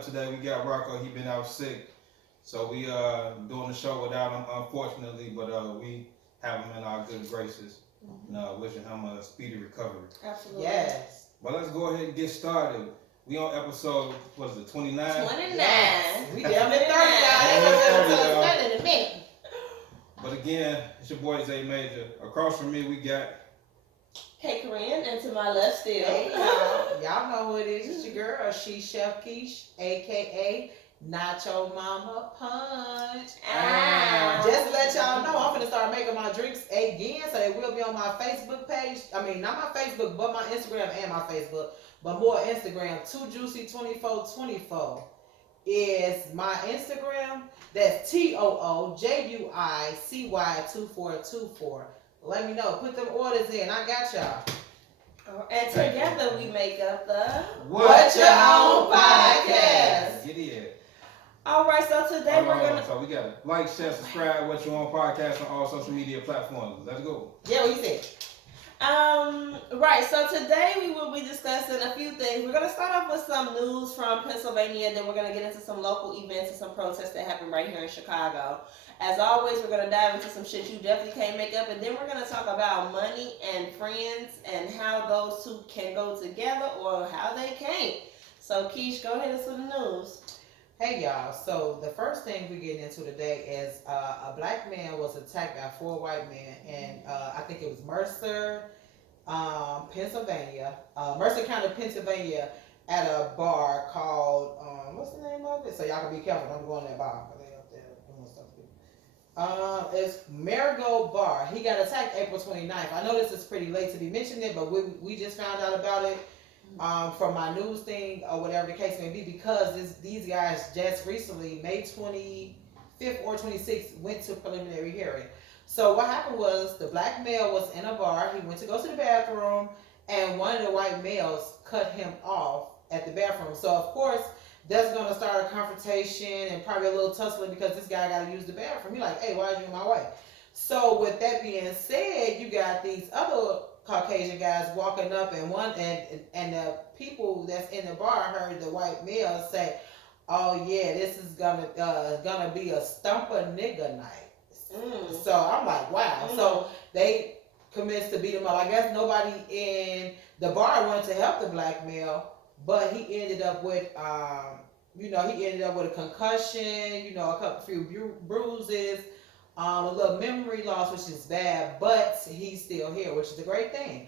up today. We got Rocco. He been out sick, so we doing the show without him, unfortunately. But we have him in our good graces, and wishing him a speedy recovery. Absolutely. Yes. But let's go ahead and get started. We on episode, what is it, 29? 29. Yes. We down at 30, y'all. y'all. In a minute. But again, it's your boy Zay Major. Across from me, we got Hey, Corinne, and to my left still. Hey, y'all. Y'all know who it is. It's your girl, She Chef Keish, a.k.a. Nacho Mama Punch. Just to let y'all know, I'm going to start making my drinks again, so they will be on my Facebook page. I mean, not my Facebook, but my Instagram and my Facebook. But more Instagram, 2Juicy2424 is my Instagram. That's TOOJUICY2424. Let me know. Put them orders in. I got y'all. And together we make up the What Your Own Podcast. Get it. All right, so today we're going to... So we got to like, share, subscribe, What Your Own Podcast on all social media platforms. Let's go. Yeah, what you think? Right, so today we will be discussing a few things. We're going to start off with some news from Pennsylvania, then we're going to get into some local events and some protests that happen right here in Chicago. As always, we're going to dive into some shit you definitely can't make up, and then we're going to talk about money and friends and how those two can go together or how they can't. So, Keish, go ahead and do the news. Hey, y'all. So, the first thing we're getting into today is a black man was attacked by 4 white men, and I think it was Mercer, Pennsylvania, Mercer County, Pennsylvania, at a bar called, what's the name of it? So, y'all can be careful. Don't go in that bar. It's Marigold Bar. He got attacked April 29th. I know this is pretty late to be mentioning it, but we just found out about it from my news thing or whatever the case may be, because these guys just recently, May 25th or 26th, went to preliminary hearing. So what happened was the black male was in a bar. He went to go to the bathroom, and one of the white males cut him off at the bathroom. So of course, that's going to start a confrontation and probably a little tussling because this guy got to use the bathroom. He's like, hey, why are you in my way? So with that being said, you got these other Caucasian guys walking up, and and the people that's in the bar heard the white male say, oh yeah, this is gonna be a stumper nigga night. So I'm like, wow. So they commenced to beat him up. I guess nobody in the bar wanted to help the black male, but he ended up with, he ended up with a concussion, a few bruises, a little memory loss, which is bad, but he's still here, which is a great thing.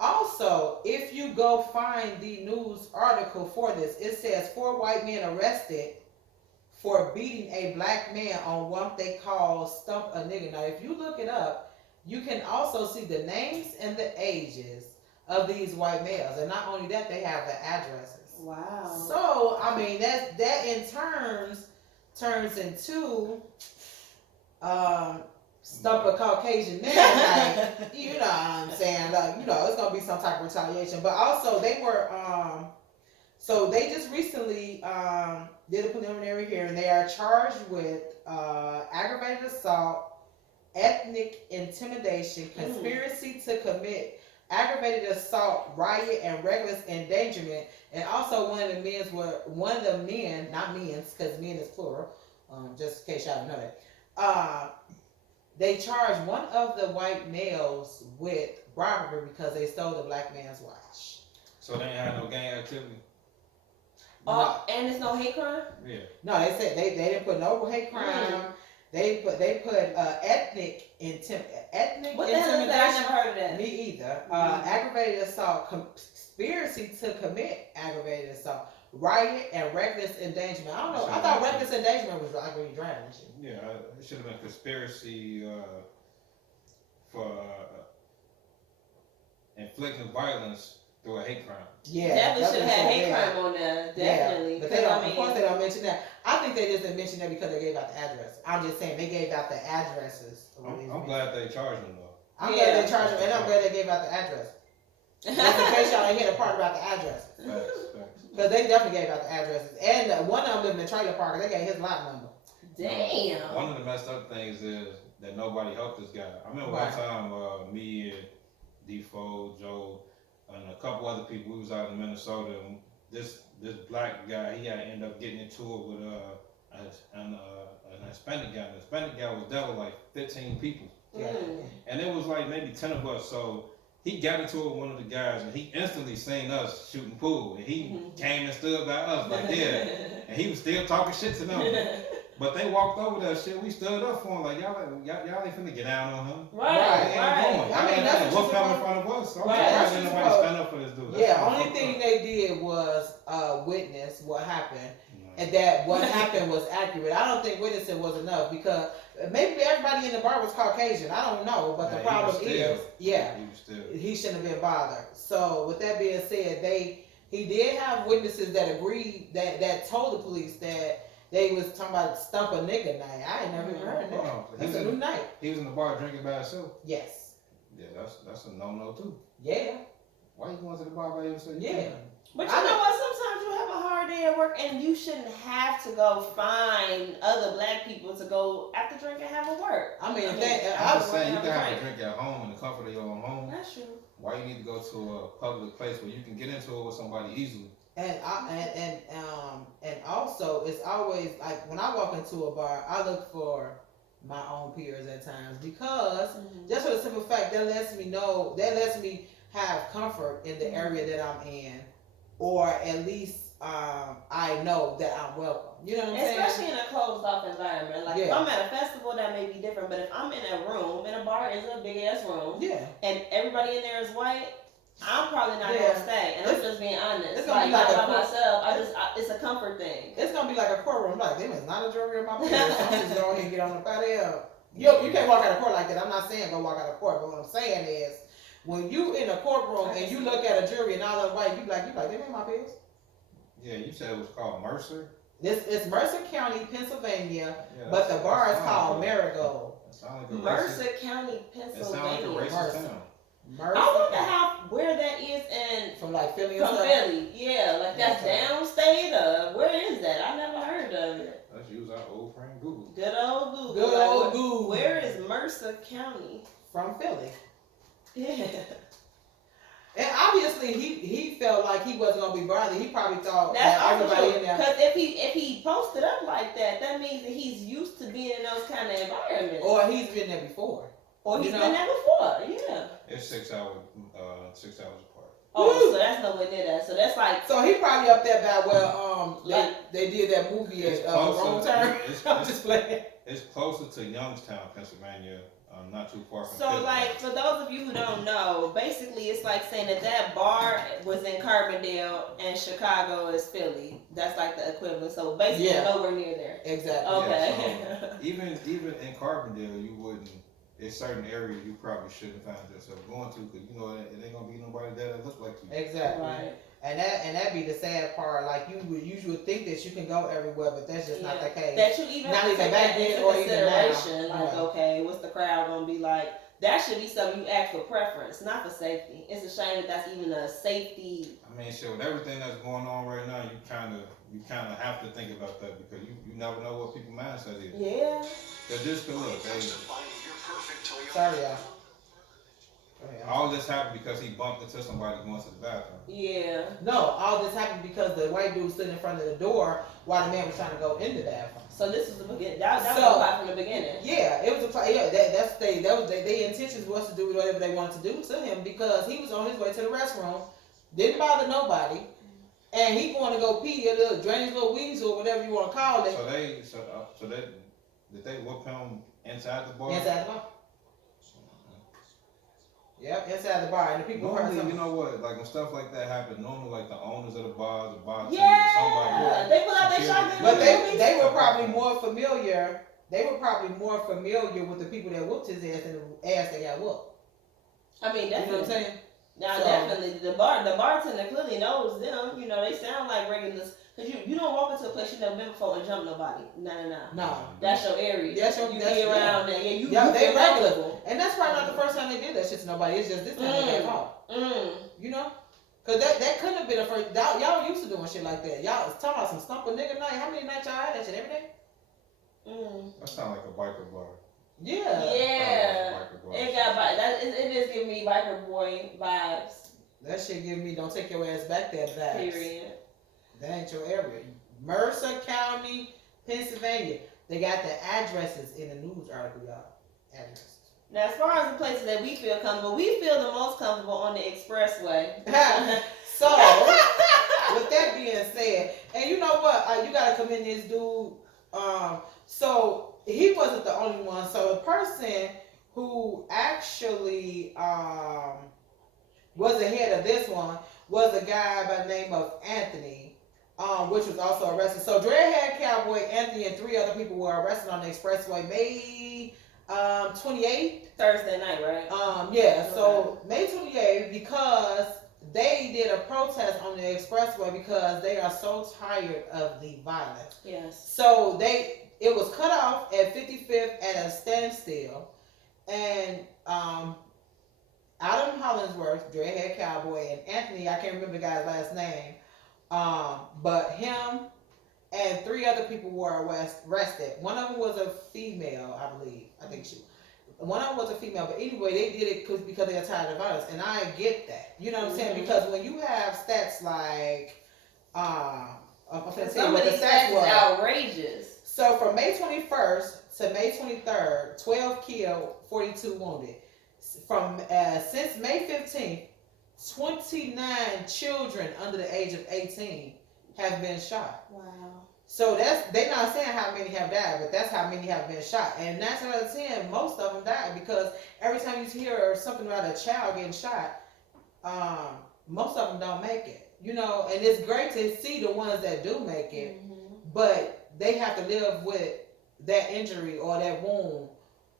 Also, if you go find the news article for this, it says 4 white men arrested for beating a black man on what they call stump a nigga. Now, if you look it up, you can also see the names and the ages of these white males, and not only that, they have the addresses. Wow. So I mean that in turns into stump a Caucasian man, like, you know what I'm saying? Like, it's gonna be some type of retaliation. But also they were so they just recently did a preliminary hearing. They are charged with aggravated assault, ethnic intimidation, conspiracy to commit aggravated assault, riot, and reckless endangerment. And also one of the men, not men's, because men is plural, just in case y'all don't know that, they charged one of the white males with robbery because they stole the black man's watch. So they ain't had no gang activity? And it's no hate crime? Yeah. No, they said they didn't put no hate crime. They put ethnic intimidation. What the hell is that? I never heard of that. Me either. Aggravated assault, conspiracy to commit aggravated assault, riot, and reckless endangerment. I don't know. I thought reckless endangerment was like when you driving and shit. Yeah, it should have been conspiracy for inflicting violence through a hate crime. Yeah, definitely should have had hate crime on there. Definitely. Yeah, but they don't. Of course, they don't mention that. I think they just didn't mention that because they gave out the address. I'm just saying they gave out the addresses. I'm glad they charged them though. I'm glad they charged them, and I'm glad they gave out the address. Just in case y'all ain't hear the part about the address. Because they definitely gave out the addresses. And one of them lived in the trailer park, and they gave his lot number. Damn. One of the messed up things is that nobody helped this guy. I remember one time, me and Defoe, Joe, and a couple other people, we was out in Minnesota, and this black guy, he had to end up getting into it with an Hispanic guy. The Hispanic guy was there with like 15 people, Yeah. and it was like maybe 10 of us. So he got into it with one of the guys, and he instantly seen us shooting pool, and he came and stood by us like, yeah, and he was still talking shit to them. But they walked over that shit. We stood up for him like y'all ain't finna get down on him. Right, Right. right. I mean, that's what's what coming you're in front of us. I'm Right, surprised that's ain't what nobody you're stand up for this dude. That's Yeah, kinda only fucked thing up. they did was witness what happened, No. and that what happened was accurate. I don't think witnessing was enough because maybe everybody in the bar was Caucasian. I don't know, but the Yeah, he problem was still- is, yeah, He was still. he shouldn't have been bothered. So with that being said, he did have witnesses that agreed that told the police that they was talking about stump a nigga night. I ain't never even heard of that. Wow. That's a new night. He was in the bar drinking by himself. Yes. Yeah, that's a no too. Yeah. Why you going to the bar by yourself? Yeah. But you I know know- what? Sometimes you have a hard day at work, and you shouldn't have to go find other black people to go after drink and have a work. I mean, I if mean, that, I'm I, just saying you have can a have a drink. drink at home in the comfort of your own home. That's true. Why you need to go to a public place where you can get into it with somebody easily? and also it's always like when I walk into a bar, I look for my own peers at times because just for the simple fact that lets me have comfort in the area that I'm in, or at least I know that I'm welcome. You know what I'm saying? Especially in a closed off environment. Like if Yeah. I'm at a festival, that may be different. But if I'm in a room, and a bar is a big ass room, Yeah. and everybody in there is white, I'm probably not Yeah. gonna stay. And I'm just being honest. it's gonna Like be like not a by cool- myself. It's a comfort thing. It's gonna be like a courtroom. Like, them is not a jury of my peers. So I'm just going and get on up out of here. You can't walk out of court like that. I'm not saying go walk out of court, but what I'm saying is when you in a courtroom and you look at a jury and all them white, you be like, they ain't my peers. Yeah, you said it was called Mercer. It's Mercer County, Pennsylvania, Yeah, but the bar is that called sound like Marigold. That sound like a Mercer racist. County, It sound like a Pennsylvania. racist Mercer. town. Mercer I wonder County. where that is in From like Philly and from stuff. Philly. Yeah, like that's Okay. downstate or where is that? I never heard of it. Let's use our old friend Google. Good old Google. Good Like, old Google. Where is Mercer County? From Philly. Yeah. And obviously he felt like he wasn't gonna be bothered. He probably thought That's that also everybody true. in there, Because if he posted up like that, that means that he's used to being in those kind of environments. or he's been there before. Or he's you know. been there before. Yeah. It's 6 hours apart. Oh, Woo. so that's nowhere near that. So that's like So he probably up there by where Like- they did that movie It's at closer- Wrong Turn. it's- I'm just playing. It's closer to Youngstown, Pennsylvania, not too far from so Pittsburgh. like for those of you who don't know, basically it's like saying that bar was in Carbondale and Chicago is Philly. That's like the equivalent. So basically Yeah. nowhere near there. Exactly. Okay. Even in Carbondale, you wouldn't. There's certain areas you probably shouldn't find yourself going to because you know it ain't gonna be nobody there that looks like you. Exactly. Right. And that be the sad part. Like you would think that you can go everywhere, but that's just not the case. That you even Not have to even take back that then into or even now. consideration. Like, Right. okay, what's the crowd gonna be like? That should be something you ask for preference, not for safety. It's a shame that that's even a safety. I mean, shit, with everything that's going on right now, you kind of have to think about that because you never know what people's mindset is. Yeah. Cause just look, Sorry, y'all. Go ahead. all this happened because he bumped into somebody going to the bathroom. Yeah. No, all this happened because the white dude stood in front of the door while the man was trying to go in the bathroom. So this was the beginning. That was So- a plot from the beginning. Yeah, it was a play. Yeah, their intentions was to do whatever they wanted to do to him because he was on his way to the restroom, didn't bother nobody, and he going to go pee a little drain his little weasel or whatever you want to call it So they did they whoop him inside the bar? inside the bar. Yep, inside the bar, and the people heard Normally, something. you know what? Like when stuff like that happen, normally like the owners of the bars, the bartenders, Yeah. somebody. They pull out their Security. shotgun. But and they were probably more familiar. They were probably more familiar with the people that whooped his ass than the ass that got whooped. I mean, You know what I'm definitely. saying? Now, So- definitely, the bartender clearly knows them. You know, they sound like regulars. Cause you don't walk into a place you never been before and jump nobody. No. No. That's your area. That's your- you that's- be around there. Yeah, you. Yeah, you they feel regular. comfortable. And that's probably not the first time they did that shit to nobody. It's just this time they got caught. You know? Cause that couldn't have been a first. Y'all used to doing shit like that. Y'all was talking about some stump a nigga night. How many nights y'all had that shit every day? That sound like a biker bar. Yeah. Yeah. Biker bar. It got that. It is giving me biker boy vibes. That shit give me don't take your ass back that vibes. Period. That ain't your area. Mercer County, Pennsylvania. They got the addresses in the news article, y'all. Addresses. Now, as far as the places that we feel comfortable, we feel the most comfortable on the expressway. So, with that being said, and you know what? You gotta commend this dude. So he wasn't the only one. So the person who actually was ahead of this one was a guy by the name of Anthony, which was also arrested. So Dreadhead Cowboy Anthony and 3 other people were arrested on the expressway May 28th. Thursday night, right? Yeah. So May 28th, because they did a protest on the expressway because they are so tired of the violence. Yes. So it was cut off at 55th at a standstill, and Adam Hollingsworth, Dreadhead Cowboy, and Anthony, I can't remember the guy's last name, but him and 3 other people were arrested. One of them was a female, I believe. I think one of them was a female, but anyway, they did it because they are tired of violence, and I get that. You know what I'm saying? Because when you have stats like, some of these stats is outrageous. So from May 21st to May 23rd, 12 killed, 42 wounded. From since May 15th, 29 children under the age of 18 have been shot. Wow. So they're not saying how many have died, but that's how many have been shot. And 9 out of 10, most of them died because every time you hear something about a child getting shot, most of them don't make it. You know, and it's great to see the ones that do make it, but they have to live with that injury or that wound,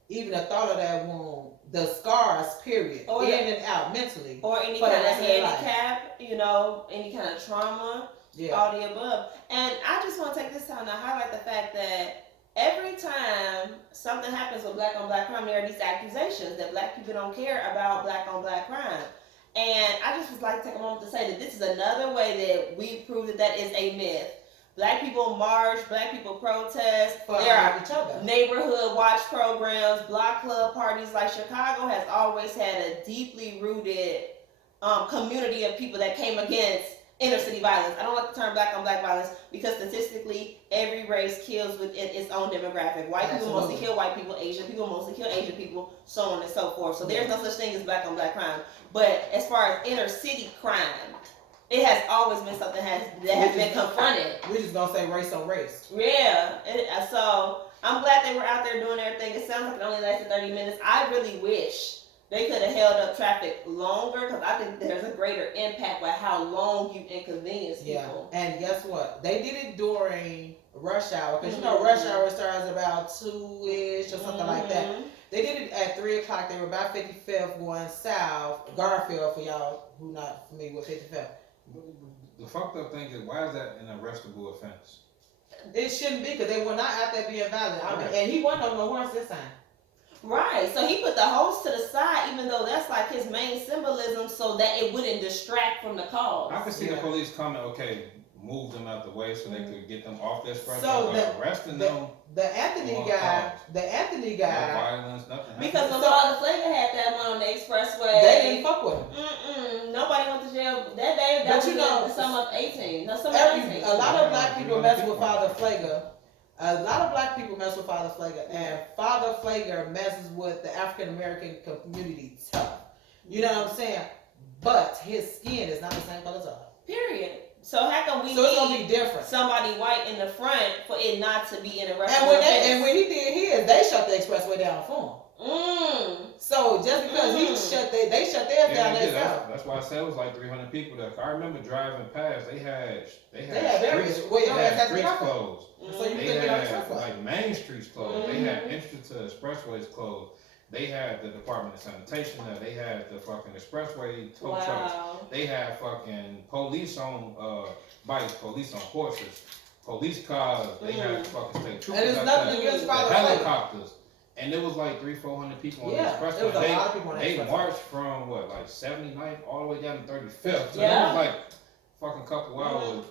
even the thought of that wound, the scars, period, or in and out mentally. Or any kind of handicap, you know, any kind of trauma. Yeah. All the above. And I just want to take this time to highlight the fact that every time something happens with black on black crime, there are these accusations that black people don't care about black on black crime. And I just would like to take a moment to say that this is another way that we prove that is a myth. Black people march, black people protest. There are neighborhood watch programs, block club parties. Like Chicago has always had a deeply rooted community of people that came against inner city violence. I don't like the term black on black violence because statistically every race kills within its own demographic. White people mostly kill white people, Asian people mostly kill Asian people, so on and so forth. So there's no such thing as black on black crime. But as far as inner city crime, it has always been something that has been confronted. We're just gonna say race on race. Yeah. So I'm glad they were out there doing everything. It sounds like it only lasted 30 minutes. I really wish they could have held up traffic longer because I think there's a greater impact by how long you inconvenience people. Yeah, and guess what? They did it during rush hour because you know rush hour starts about 2-ish or something like that. They did it at 3 o'clock. They were about 55th going south, Garfield for y'all who not familiar with 55th. The fucked up thing is, why is that an arrestable offense? It shouldn't be because they were not out there being violent. I mean, and he wasn't on no horse this time. Right, so he put the host to the side, even though that's like his main symbolism, so that it wouldn't distract from the cause. I could see the police coming, okay, move them out the way so they could get them off their expressway. So arresting them. The Anthony guy. No violence, nothing. Because when Father Flager had that one on the expressway, they didn't fuck with him. Nobody went to jail that day. That was the summer of 18. No, summer of 18. A lot of black people mess with Father Flager. A lot of black people mess with Father Flager, and Father Flager messes with the African American community tough. You know what I'm saying? But his skin is not the same color as ours. Period. So how come we it's gonna be different? Somebody white in the front for it not to be in a restaurant? And when he did his, they shut the expressway down for him. So just because they shut theirs down themselves. That's why I said it was like 300 people there. I remember driving past. They had streets closed. So you they had like main streets closed. They had entrance to expressways closed. They had the Department of Sanitation there. They had the fucking expressway tow trucks. They had fucking police on bikes, police on horses, police cars. They had fucking state troopers. And it's nothing against helicopters. And there was like 300-400 people on the expressway. There was a lot of people on the expressway. They marched from what, like 79th all the way down to 35th. So it was like fucking couple hours.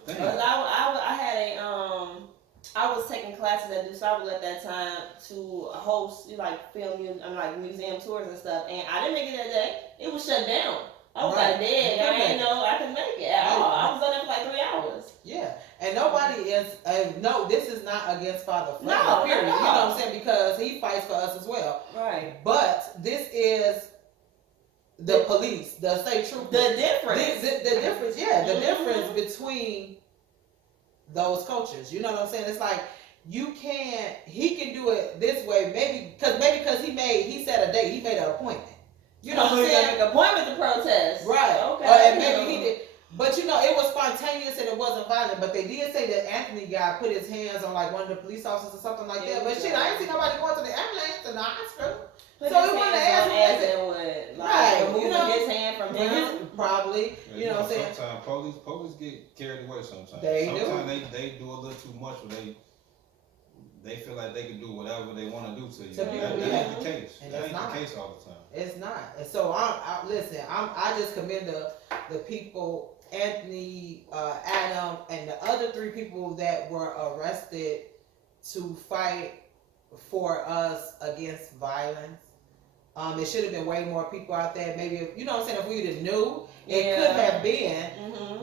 I was taking classes at DuSable at that time to host like museum tours and stuff, and I didn't make it that day. It was shut down. I was like, dang, I ain't know I could make it at all. I was on there for like 3 hours. Yeah, and nobody is. No, this is not against Father Frank. No, period. no. You know what I'm saying? Because he fights for us as well. Right. But this is the police, the state troopers. The difference. The difference, yeah, the Mhm. difference between those cultures. You know what I'm saying? It's like you can't. He can do it this way, maybe because he set a date. He made an appointment. You know what I'm saying? Make an appointment to protest. Right. Okay. And maybe he did. But you know, it was spontaneous and it wasn't violent. But they did say that Anthony guy put his hands on like one of the police officers or something like that. But shit, I ain't seen nobody going to the ambulance and the hospital. Put So his it wasn't hands on as as it would. Like, Right, removing you know. his hand from him. Probably. You know what I'm saying? Sometimes police get carried away sometimes. They sometimes they do a little too much where they feel like they can do whatever they want to do to you. To people, that yeah. ain't the case. And That that's ain't not. the case all the time. It's not. And so I just commend the people, Anthony, Adam, and the other 3 people that were arrested to fight for us against violence. There should have been way more people out there. Maybe if, you know what I'm saying, if we'd have knew, it could have been,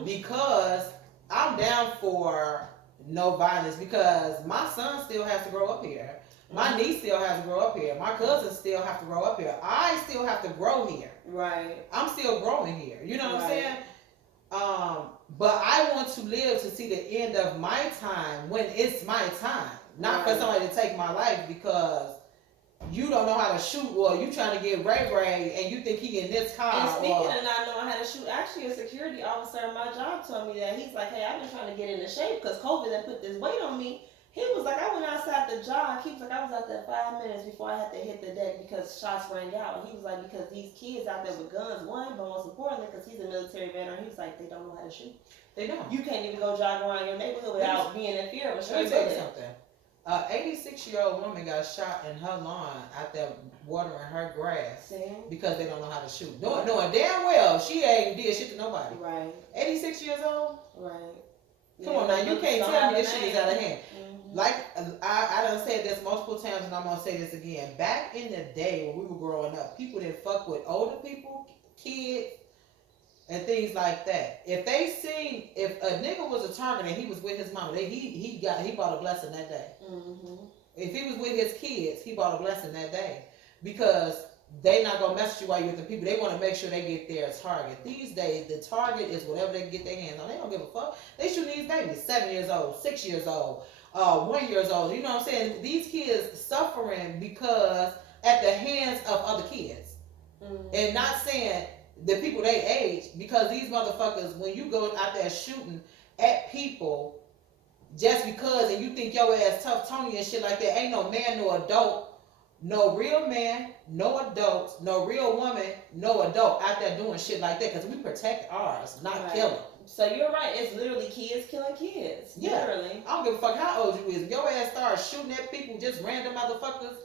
because I'm down for no violence, because my son still has to grow up here. My niece still has to grow up here. My cousins still have to grow up here. I still have to grow here. Right. I'm still growing here. You know what I'm Right. saying? But I want to live to see the end of my time when it's my time. Not for Right. somebody to take my life because you don't know how to shoot, or you trying to get Ray and you think he in this car. And speaking or, of not knowing how to shoot, actually a security officer at my job told me that. He's like, hey, I've been trying to get into shape because COVID had put this weight on me. He was like, I went outside the job. He was like, I was out there 5 minutes before I had to hit the deck because shots rang out. And he was like, because these kids out there with guns, one, but most importantly, because he's a military veteran, he was like, they don't know how to shoot. They don't. You can't even go jog around your neighborhood without being in fear of a Let straight me tell you bullet. something. 86-year-old woman got shot in her lawn out there watering her grass See? because they don't know how to shoot. Knowing damn well she ain't did shit to nobody. Right, 86 years old? right. Come on now, you can't tell me this shit is out of hand. Mhm. Like, I done said this multiple times and I'm gonna say this again. Back in the day when we were growing up, people didn't fuck with older people, kids, and things like that. If a nigga was a target and he was with his mama, he bought a blessing that day. Mhm. If he was with his kids, he bought a blessing that day. Because they not gonna mess with you while you're with the people. They wanna make sure they get their target. These days, the target is whatever they can get their hands on. They don't give a fuck. They shooting these babies 7 years old, 6 years old, 1 year old. You know what I'm saying? These kids suffering because at the hands of other kids. Mhm. And not saying the people they age, because these motherfuckers, when you go out there shooting at people just because, and you think your ass tough Tony and shit like that, ain't no man, no adult, no real man, no adult, no real woman, no adult out there doing shit like that, because we protect ours, not Right. kill them. So you're right. It's literally kids killing kids. Yeah. Literally. I don't give a fuck how old you is. If your ass starts shooting at people, just random motherfuckers,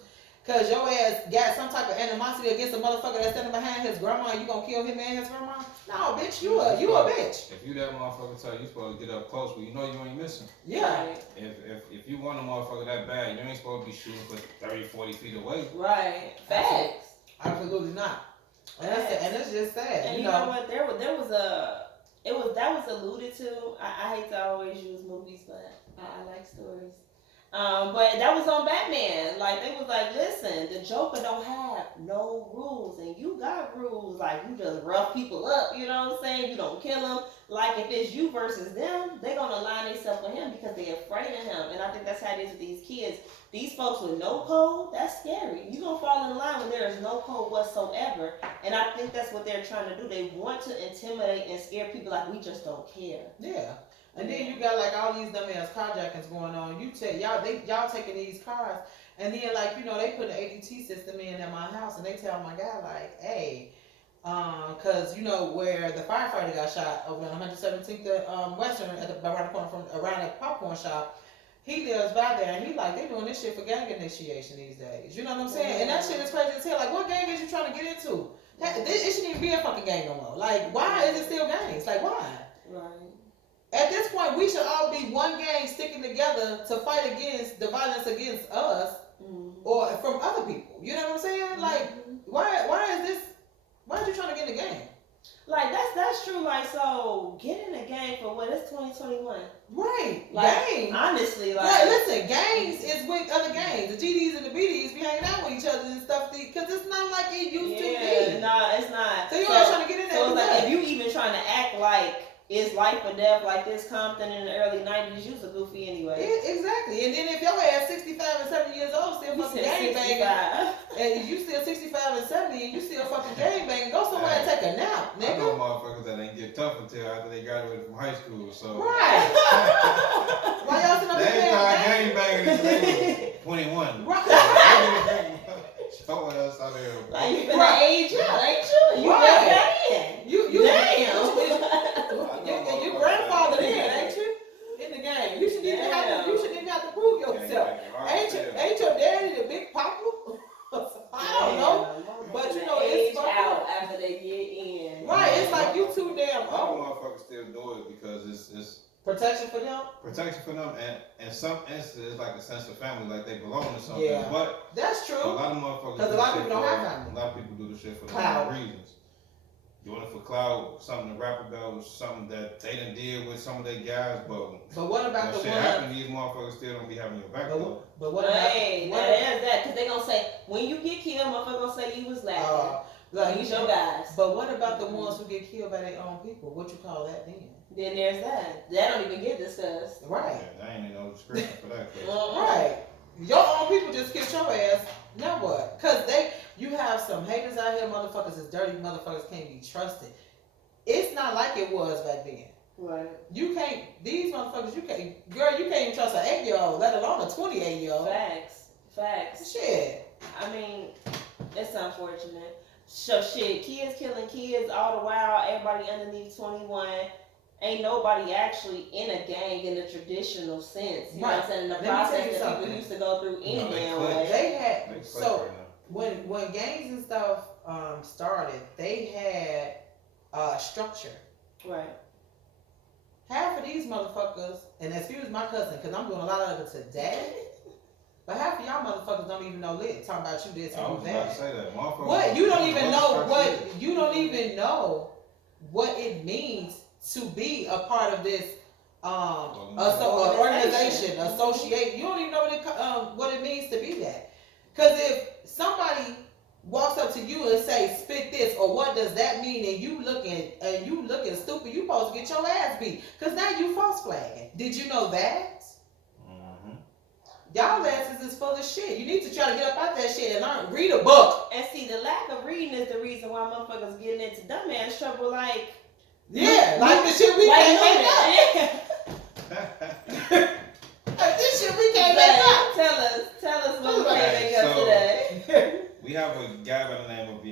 because your ass got some type of animosity against a motherfucker that's standing behind his grandma, and you gonna kill him and his grandma? No, bitch, you a bitch. If you that motherfucker tell you supposed to get up close, well, you know you ain't missing. Yeah. Right. If you want a motherfucker that bad, you ain't supposed to be shooting for 30, 40 feet away. Right. Facts. Absolutely not. And it's just sad. And you you know what? That was alluded to. I hate to always use movies, but I like stories. But that was on Batman. Like, they was like, listen, the Joker don't have no rules, and you got rules. Like, you just rough people up, you know what I'm saying? You don't kill them. Like, if it's you versus them, they gonna align themselves with him because they're afraid of him. And I think that's how it is with these kids. These folks with no code, that's scary. You gonna fall in line when there is no code whatsoever. And I think that's what they're trying to do. They want to intimidate and scare people like we just don't care. Yeah. And then you got like all these dumbass carjackings going on. Y'all taking these cars, and then like, you know, they put an ADT system in at my house, and they tell my guy like, hey, cause you know where the firefighter got shot over on 117th Western around the corner from around the popcorn shop. He lives by there, and he like, they doing this shit for gang initiation these days. You know what I'm saying? And that shit is crazy as hell. Like, what gang is you trying to get into? It shouldn't even be a fucking gang no more. Like, why is it still gangs? Like, why? Right. At this point, we should all be one gang sticking together to fight against the violence against us or from other people. You know what I'm saying? Like, why are you trying to get in the game? Like that's true. Like so, get in the game for what? It's 2021. Right. Like Gangs. honestly, like Right, listen, gangs is with other gangs. The GDs and the BDs be hanging out with each other and stuff because it's not like it used to be. Nah, it's not. So you always trying to get in there. So with it's like what? if you even trying to act like it's life or death like this Compton in the early 90s, you was a goofy anyway. Yeah, exactly. And then if your ass 65 and 70 years old still You fucking said gang 65. banging, and you still 65 and 70 and you still fucking gang banging, go somewhere and take a nap, I know nigga. motherfuckers that ain't get tough until after they graduated from high school. So Right. Why y'all sitting up they there started playing gang banging until they was 21. Right. Showing us out there. Like you finna Right. age out, ain't you? You Right. just got in. You Damn. your grandfather in, ain't you? In the game. You shouldn't even have to prove yourself. Ain't your daddy the big papa? I don't know. But you know, it's age fucking- out after they get in. Right, it's like you too damn A lot of old. motherfuckers still do it because it's Protection for them? protection for them, and in some instances, it's like a sense of family, like they belong to something. Yeah. But That's a true. lot of motherfuckers 'Cause a do lot of shit people don't for- have family. A lot of people do the shit for the Clout. wrong reasons. Doing it for clout, something to rap about, something that they done did with some of their guys, but But what about when the shit one? happen, these motherfuckers still don't be having your back though. But what about? Hey, what- that is that, because they gonna say, when you get killed, motherfucker gonna say you was lacking. like, Use your guys. But what about the ones who get killed by their own people? What you call that then? Then there's that. That don't even get discussed. Right. Yeah, I ain't in no description for that. case. Right. Your own people just kiss your ass. Now what? Cause you have some haters out here, motherfuckers is dirty, motherfuckers can't be trusted. It's not like it was back then. Right. You can't, these motherfuckers, you can't even trust an 8-year-old, let alone a 28-year-old. Facts. Shit. I mean, it's unfortunate. So shit, kids killing kids all the while, everybody underneath 21. Ain't nobody actually in a gang in the traditional sense. You know what I'm saying? In the Let me tell you process that something. people used to go through any No, they damn click. way. They had, They so click right now. when gangs and stuff started, they had structure. Right. Half of these motherfuckers, and excuse my cousin, because I'm doing a lot of it today, but half of y'all motherfuckers don't even know lit. Talking about you this I and was you about that. to say that. Motherfuckers What? You don't even know structure what is. you don't even know what it means to be a part of this organization, associate. You don't even know what it means to be that. Because if somebody walks up to you and say, "Spit this," or "What does that mean?" and you looking stupid, you supposed to get your ass beat. Because now you false flagging. Did you know that? Mhm. Y'all asses is full of shit. You need to try to get up out that shit and learn. Read a book. And see, the lack of reading is the reason why motherfuckers getting into dumbass trouble. Like, Yeah, like the shit we like can't make up. yeah. Like this shit we can't make up. Tell us what we Alright, can't make up so- today. We have a guy by the name of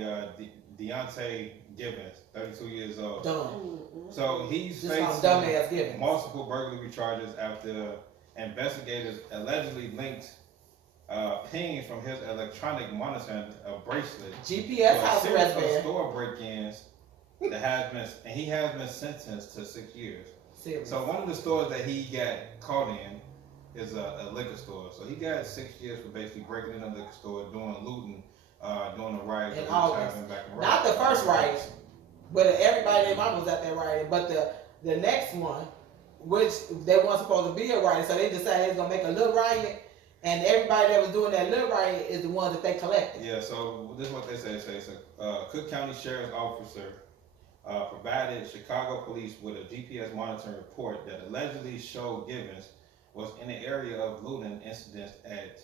Deontay Gibbons, 32 years old. Dumb. So he's Just some facing dumbass giving. multiple burglary charges after investigators allegedly linked ping from his electronic monitoring bracelet GPS to a house series arrest of man. store break-ins that he has been sentenced to 6 years. Serious. So one of the stores that he got caught in is a liquor store. So he got 6 years for basically breaking in a liquor store, doing looting, doing the riots. In that was August. happening back in Not the Russia. first riot, but everybody in mom was at that riot. But the next one, which they weren't supposed to be a riot, so they decided they was gonna make a little riot, and everybody that was doing that little riot is the ones that they collected. Yeah, so this is what they say. So Cook County Sheriff's Officer provided Chicago police with a GPS monitoring report that allegedly showed Gibbons was in the area of looting incidents at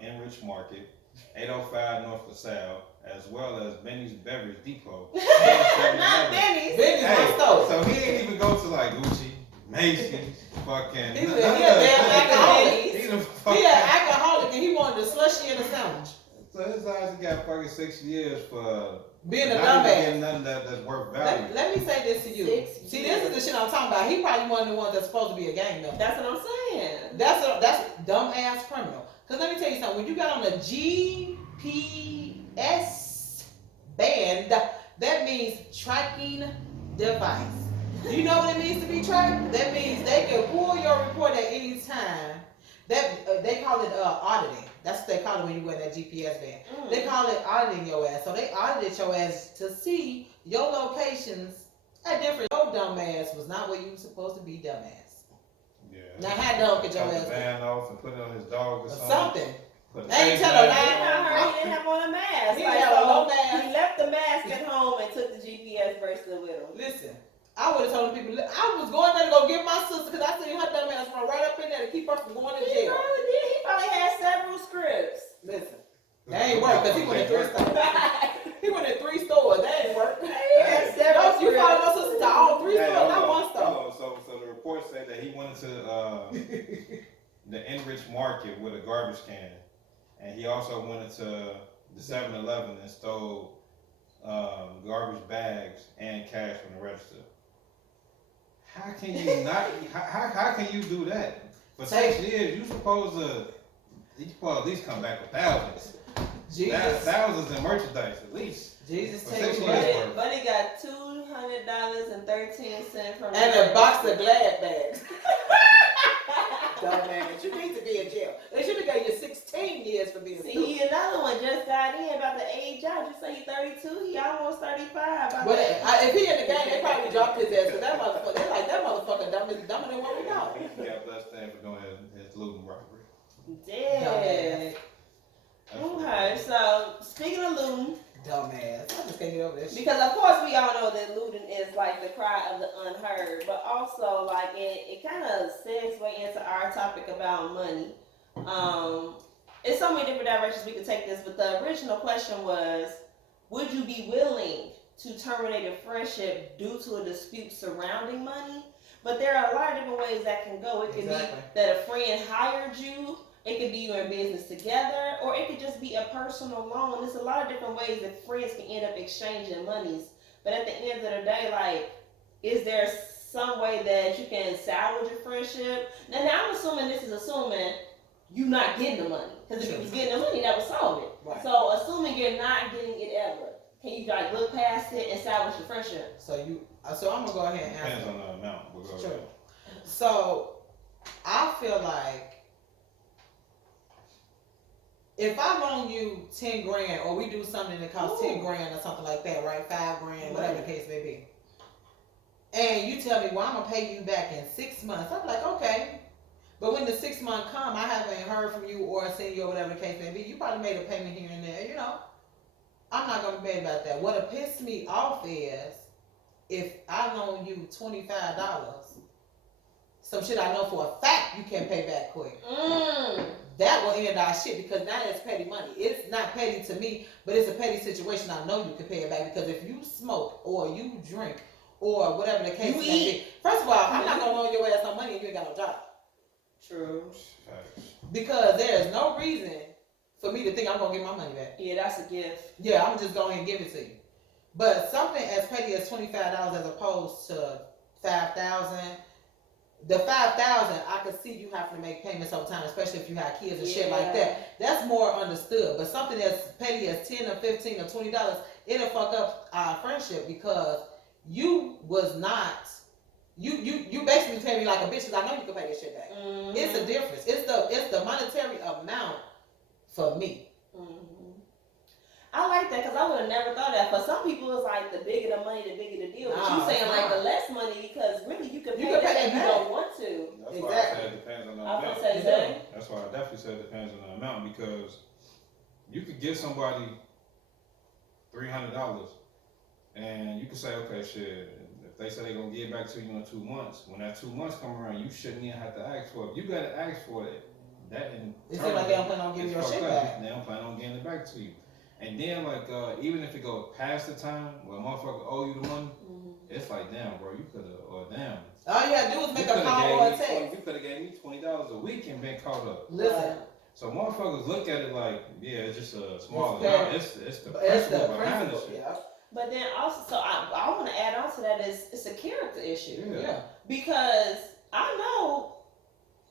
Enrich Market, 805 North LaSalle, as well as Benny's Beverage Depot. Not Benny's. Benny's Hey, my store. so he didn't even go to like Gucci, Macy's, fucking. He was none a of damn that. alcoholic. He the He fucking. an alcoholic and he wanted a slushy and a sandwich. So his ass got fucking 6 years for Being a not even getting dumbass. nothing that's worth value. Let me say this to you. 6 See, this is the shit I'm talking about. He probably one of the ones that's supposed to be a gang member. That's what I'm saying. That's dumb ass criminal. Cause let me tell you something. When you got on the GPS band, that means tracking device. Do you know what it means to be tracked? That means they can pull your report at any time. That they call it auditing. That's what they call it when you wear that GPS band. Mm. They call it auditing your ass. So they audited your ass to see your locations at different. Your dumb ass was not where you were supposed to be, dumbass. Yeah. Now had to get your Cut ass the van off and put it on his dog or or something. something. Put They ain't face tell a mask lie. And I on. heard he didn't have on a mask. He Like, had so a low mask. he left the mask at home and took the GPS bracelet with him. Listen, I would have told the people, I was going there to go get my sister because I seen her dumb ass run right up in there to keep her from going to He jail. probably did. He probably had several scripts. Listen, that ain't work because he went in 3 stores. He went in 3 stores. That ain't work. He had several You followed my scripts. sister to all 3 Hey, stores, hold not on, 1 store. hold on. So the report said that he went to the Enrich Market with a garbage can, and he also went into the 7-Eleven and stole garbage bags and cash from the register. How can you not? How can you do that? For 6 years, you supposed to at least come back with thousands. Jesus, Thousands in merchandise at least. Jesus, For take 6 it years away. worth. But he got $200.13 from And the a box of Glad bags. Dumbass, you need to be in jail. They should have gave you 16 years for being See, stupid. he another one just got in about the age out. You say he 32, he almost 35. But if he in the game, they probably dropped his ass because that motherfucker, they're like, that motherfucker dumber than what we know. He got busted for doing his looting robbery. Dead. Okay, so speaking of looting, Dumbass. I just can't get over this shit. because of course we all know that looting is like the cry of the unheard, but also like it kind of segues into our topic about money. It's so many different directions we could take this, but the original question was, would you be willing to terminate a friendship due to a dispute surrounding money? But there are a lot of different ways that can go. It could Exactly. be that a friend hired you. It could be you in business together, or it could just be a personal loan. There's a lot of different ways that friends can end up exchanging monies. But at the end of the day, like, is there some way that you can salvage a friendship? Now I'm assuming this is assuming you're not getting the money. Because if you was getting the money, that would solve it. Right. So assuming you're not getting it ever, can you like look past it and salvage your friendship? So I'm gonna go ahead and Depends answer. on the amount. We'll go Sure. ahead. So I feel like if I loan you 10 grand, or we do something that costs 10 grand or something like that, right? 5 grand, whatever the case may be. And you tell me, well, I'm gonna pay you back in 6 months. I'm like, okay. But when the 6 month come, I haven't heard from you or seen you or whatever the case may be. You probably made a payment here and there, you know. I'm not gonna be mad about that. What pisses me off is if I loan you $25, some shit I know for a fact you can pay back quick. That will end our shit because now it's petty money. It's not petty to me, but it's a petty situation. I know you can pay it back because if you smoke or you drink or whatever the case may be, first of all, I'm not gonna loan your ass no money if you ain't got no job. True. Facts. Because there is no reason for me to think I'm gonna get my money back. Yeah, that's a gift. Yeah, I'm just going and give it to you. But something as petty as $25 as opposed to $5,000. The $5,000, I could see you having to make payments over time, especially if you have kids and shit like that. That's more understood. But something as petty as $10 or $15 or $20, it'll fuck up our friendship because you was not. You basically pay me like a bitch because I know you can pay this shit back. Mm-hmm. It's a difference. It's the monetary amount for me. Mm-hmm. I like that because I would have never thought that. For some people, it's like the bigger the money, the bigger the deal. But you saying like the less money because really you can pay that if you don't want to. That's why I Exactly. said it depends on the I amount. would say that. That's why I definitely said it depends on the amount because you could give somebody $300 and you can say, okay, shit, if they say they're gonna give it back to you in 2 months, when that 2 months come around, you shouldn't even have to ask for it. You gotta ask for it. That in It seems like they don't plan on giving your shit back. They don't plan on getting it back to you. And then like even if it goes past the time where a motherfucker owe you the money, it's like damn, bro, you could have, or damn. All you gotta do is make You a coulda call gave or a me text. 20 You could have gave me $20 a week and been caught up. Listen, So motherfuckers look at it like, yeah, it's just a small It's amount. fair. It's the it's principle the behind the principle. shit. Yeah. But then also, so I want to add on to that is it's a character issue Yeah. because I know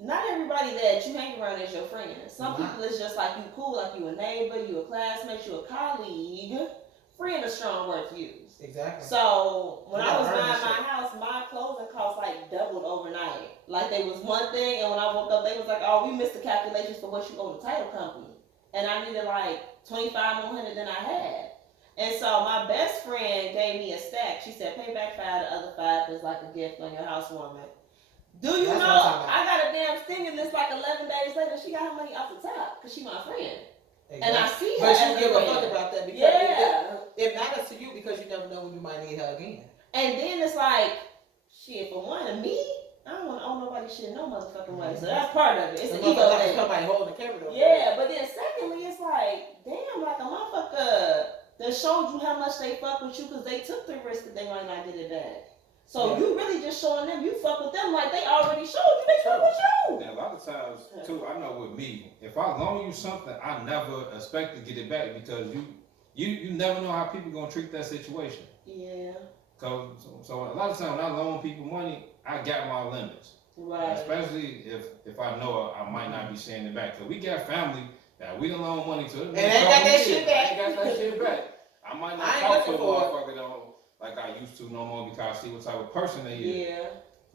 not everybody that you hang around is your friend. Some Nah. people it's just like you cool, like you a neighbor, you a classmate, you a colleague. Friend is a strong word to use. Exactly. So when You I was gotta earn buying this my shit. house, my closing costs like doubled overnight. Like they was one thing, and when I woke up, they was like, "Oh, we missed the calculations for what you owe the title company." and I needed like 25 more hundred than I had. And so my best friend gave me a stack. She said, pay back 5, the other 5 is like a gift on your housewarming. Do you That's know, what I'm talking about. I got a damn stimulus like 11 days later. She got her money off the top because she my friend. Exactly. And I see her But as you a give a friend. fuck about that because Yeah. it matters to you because you never know when you might need her again. And then it's like, shit, for one, me, I don't want to owe nobody shit no motherfucking way. So that's part of it. It's an ego thing. Somebody holding the camera though. Yeah, but then secondly, it's like, damn, like a motherfucker that showed you how much they fuck with you because they took the risk that they might not get it back. So you really just showing them you fuck with them like they already showed you they fuck with you. And a lot of times too, I know with me, if I loan you something, I never expect to get it back because you never know how people gonna treat that situation. Yeah. So a lot of times when I loan people money, I got my limits. Right. Especially if I know I might not be seeing it back. Cause we got family that we done loan money to. And they ain't got that shit back. Ain't got that shit back. I might not talk to a motherfucker though like I used to no more because I see what type of person they is. Yeah.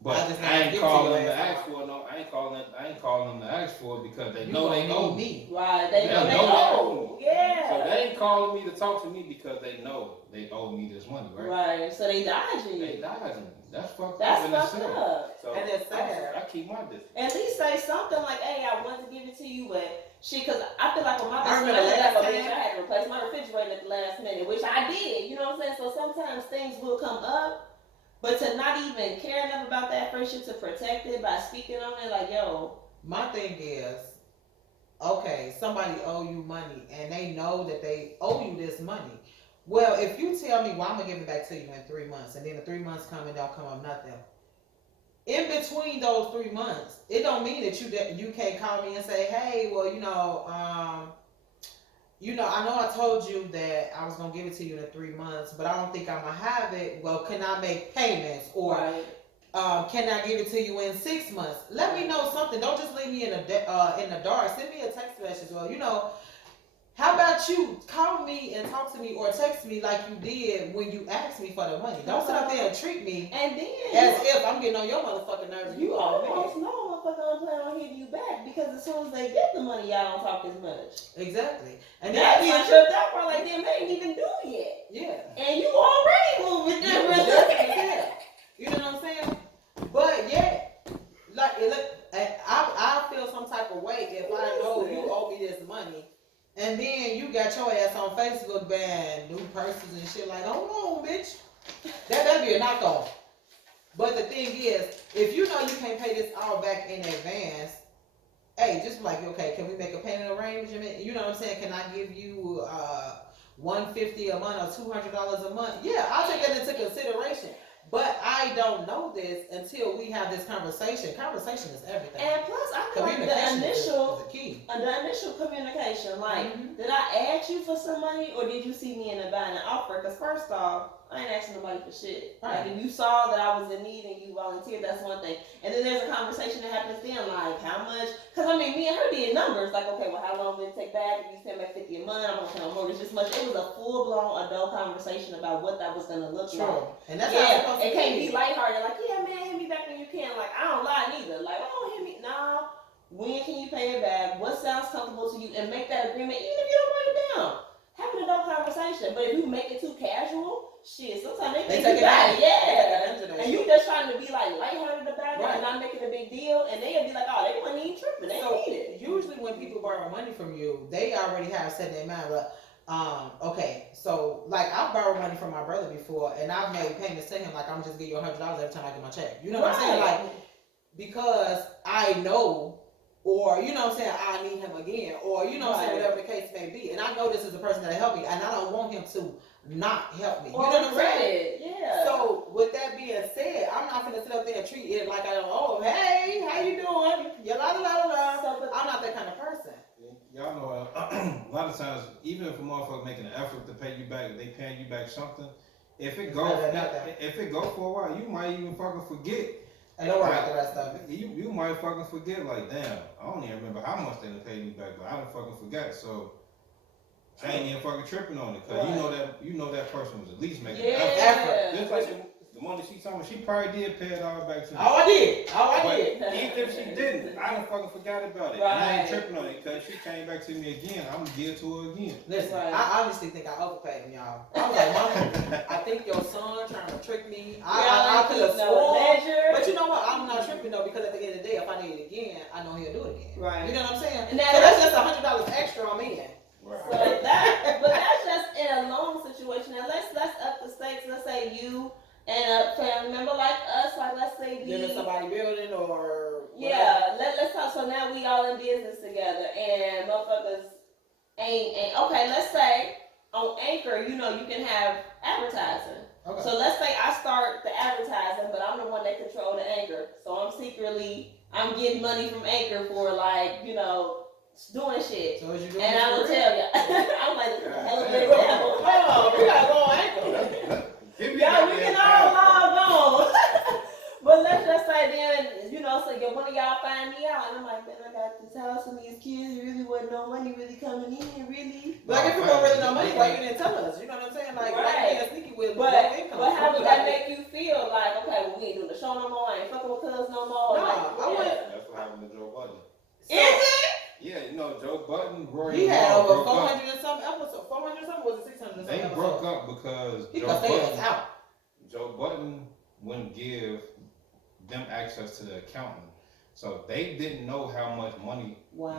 But I ain't calling them to ask for it. No, I ain't calling them to ask for it because they know they owe me. Right. They know they owe. Yeah. So they ain't calling me to talk to me because they know they owe me this money, right? Right. So they dodging you. They dodging. That's fucked That's up in fucked itself. up. So And it's sad. I keep my distance. At least say something like, hey, I wanted to give it to you, but shit, because I feel like when my I best friend remember left, last bitch, time- I had to replace my refrigerator at the last minute, which I did, you know what I'm saying? So sometimes things will come up, but to not even care enough about that friendship to protect it by speaking on it, like, yo. My thing is, okay, somebody owe you money and they know that they owe you this money. Well, if you tell me, well, I'm gonna give it back to you in 3 months, and then the 3 months come and don't come up nothing. In between those 3 months, it don't mean that you can't call me and say, hey, well, I know I told you that I was gonna give it to you in 3 months, but I don't think I'm gonna have it. Well, can I make payments or can I give it to you in 6 months? Let me know something. Don't just leave me in the dark. Send me a text message. Well, how about you call me and talk to me or text me like you did when you asked me for the money? Don't sit up there and treat me and then as if I'm getting on your motherfucking nerves and you you all almost me. know motherfucker don't plan on hitting you back because as soon as they get the money, y'all don't talk as much. Exactly. And That that's be a tripped out part, like, damn, they ain't even do yet. yeah. And you already moving different. Yeah. You know what I'm saying? But yeah, like I feel some type of way if I know you owe me this money, and then you got your ass on Facebook banned new purses and shit. Like, hold on, bitch. That'd be a knockoff. But the thing is, if you know you can't pay this all back in advance, hey, just be like, okay, can we make a payment arrangement? You know what I'm saying? Can I give you $150 a month or $200 a month? Yeah, I'll take that into consideration. But I don't know this until we have this conversation. Conversation is everything. And plus, I feel like the is the key. communication, like, did I ask you for some money or did you see me in a buying an offer? Because first off, I ain't asking nobody for shit. Right. Like, if you saw that I was in need and you volunteered, that's one thing. And then there's a conversation that happens then, like, how much? Because, I mean, me and her did numbers. Like, okay, well, how long will it take back? If you spend like $50 a month, I'm going to pay on mortgage this much. It was a full-blown adult conversation about what that was going to look like. And that's how it's supposed to it can't be. be lighthearted. Like, yeah, man, hit me back when you can. Like, I don't lie neither. Like, oh, hit me. No. When can you pay it back? What sounds comfortable to you? And make that agreement, even if you don't write it down. Have an adult conversation. But if you make it too casual, shit, sometimes they think you got it. Yeah. And you just trying to be like lighthearted about it and not making a big deal. And they'll be like, oh, they wasn't even tripping. They need it. Usually when people borrow money from you, they already have set their mind. Okay, so like I've borrowed money from my brother before, and I've made payments to him. Like I'm just give you $100 every time I get my check. You know what I'm saying? Like because I know, or you know what I'm saying, I need him again, or you know what I'm saying, whatever the case may be. And I know this is a person that'll help me, and I don't want him to not help me. You know what I'm saying? Yeah. So with that being said, I'm not gonna sit up there and treat it like I don't. Oh, hey, how you doing? Yeah, la la la la. So, I'm not that kind of person. Y'all know, a lot of times, even if a motherfucker making an effort to pay you back, they paying you back something. If it go for a while, you might even fucking forget. And don't worry about the rest of it. You might fucking forget, like, damn, I don't even remember how much they done paid me back, but I done fucking forgot. So I ain't even fucking tripping on it, cause you know that person was at least making an effort. Effort. Just like the money she told me, she probably did pay it all back to me. Oh, I did. But even if she didn't, I done fucking forgot about it. And I ain't tripping on it because she came back to me again. I'm gonna give it to her again. Listen, Right. I honestly think I overpaid him, y'all. I was like, Mama, I think your son trying to trick me. I could have sworn. But you know what? I'm not tripping though because at the end of the day, if I need it again, I know he'll do it again. Right. You know what I'm saying? And So that's just $100 extra on me. Right. So but that's just in a loan situation. And let's up the stakes. Let's say you and a family member like us, like let's say we Living somebody building or yeah. Let's talk. So now we all in business together, and motherfuckers ain't okay. Let's say on Anchor, you know, you can have advertising. Okay. So let's say I start the advertising, but I'm the one that control the Anchor. So I'm getting money from Anchor for like, you know, doing shit. So is you doing And I will tell you, I'm like, this is a hell of a Yeah. example. Oh, we gotta go on Anchor. Yeah, we can all log on. But let's just say then, you know, so one of y'all find me out, and I'm like, man, I got this house and these kids, really wasn't no money really coming in, really. Like if you don't really know money, why you didn't tell us? You know what I'm saying? Like, why you being sneaky with But low income? how would that make you feel? Like, okay, well, we ain't doing the show no more, I ain't fucking with cuz no more. No, I wouldn't. That's what happened to Joe Budden. Is it? Yeah, you know, Joe Budden, Rory He had Moore over broke up. 400 and something episodes. 400 and something, was it 600 and They something broke episodes? up because Because they was out. Joe Budden wouldn't give them access to the accountant. So they didn't know how much money Wow.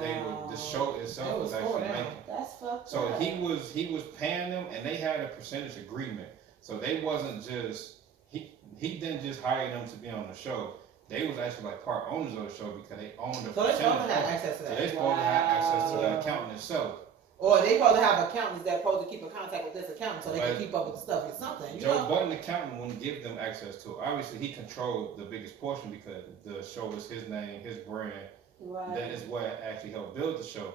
the show itself It was was actually going down. making. That's fucked So up. he was paying them, and they had a percentage agreement. So they wasn't just he didn't just hire them to be on the show. They was actually like part owners of the show because they owned the So they percentage. supposed to have of it. access to So that. they supposed to have access to the Wow. accountant itself. Or they supposed to have accountants that supposed to keep in contact with this accountant so they can But keep up with the stuff or something. You Joe know? Budden accountant wouldn't give them access to it. Obviously, he controlled the biggest portion because the show is his name, his brand. Right. That is what actually helped build the show.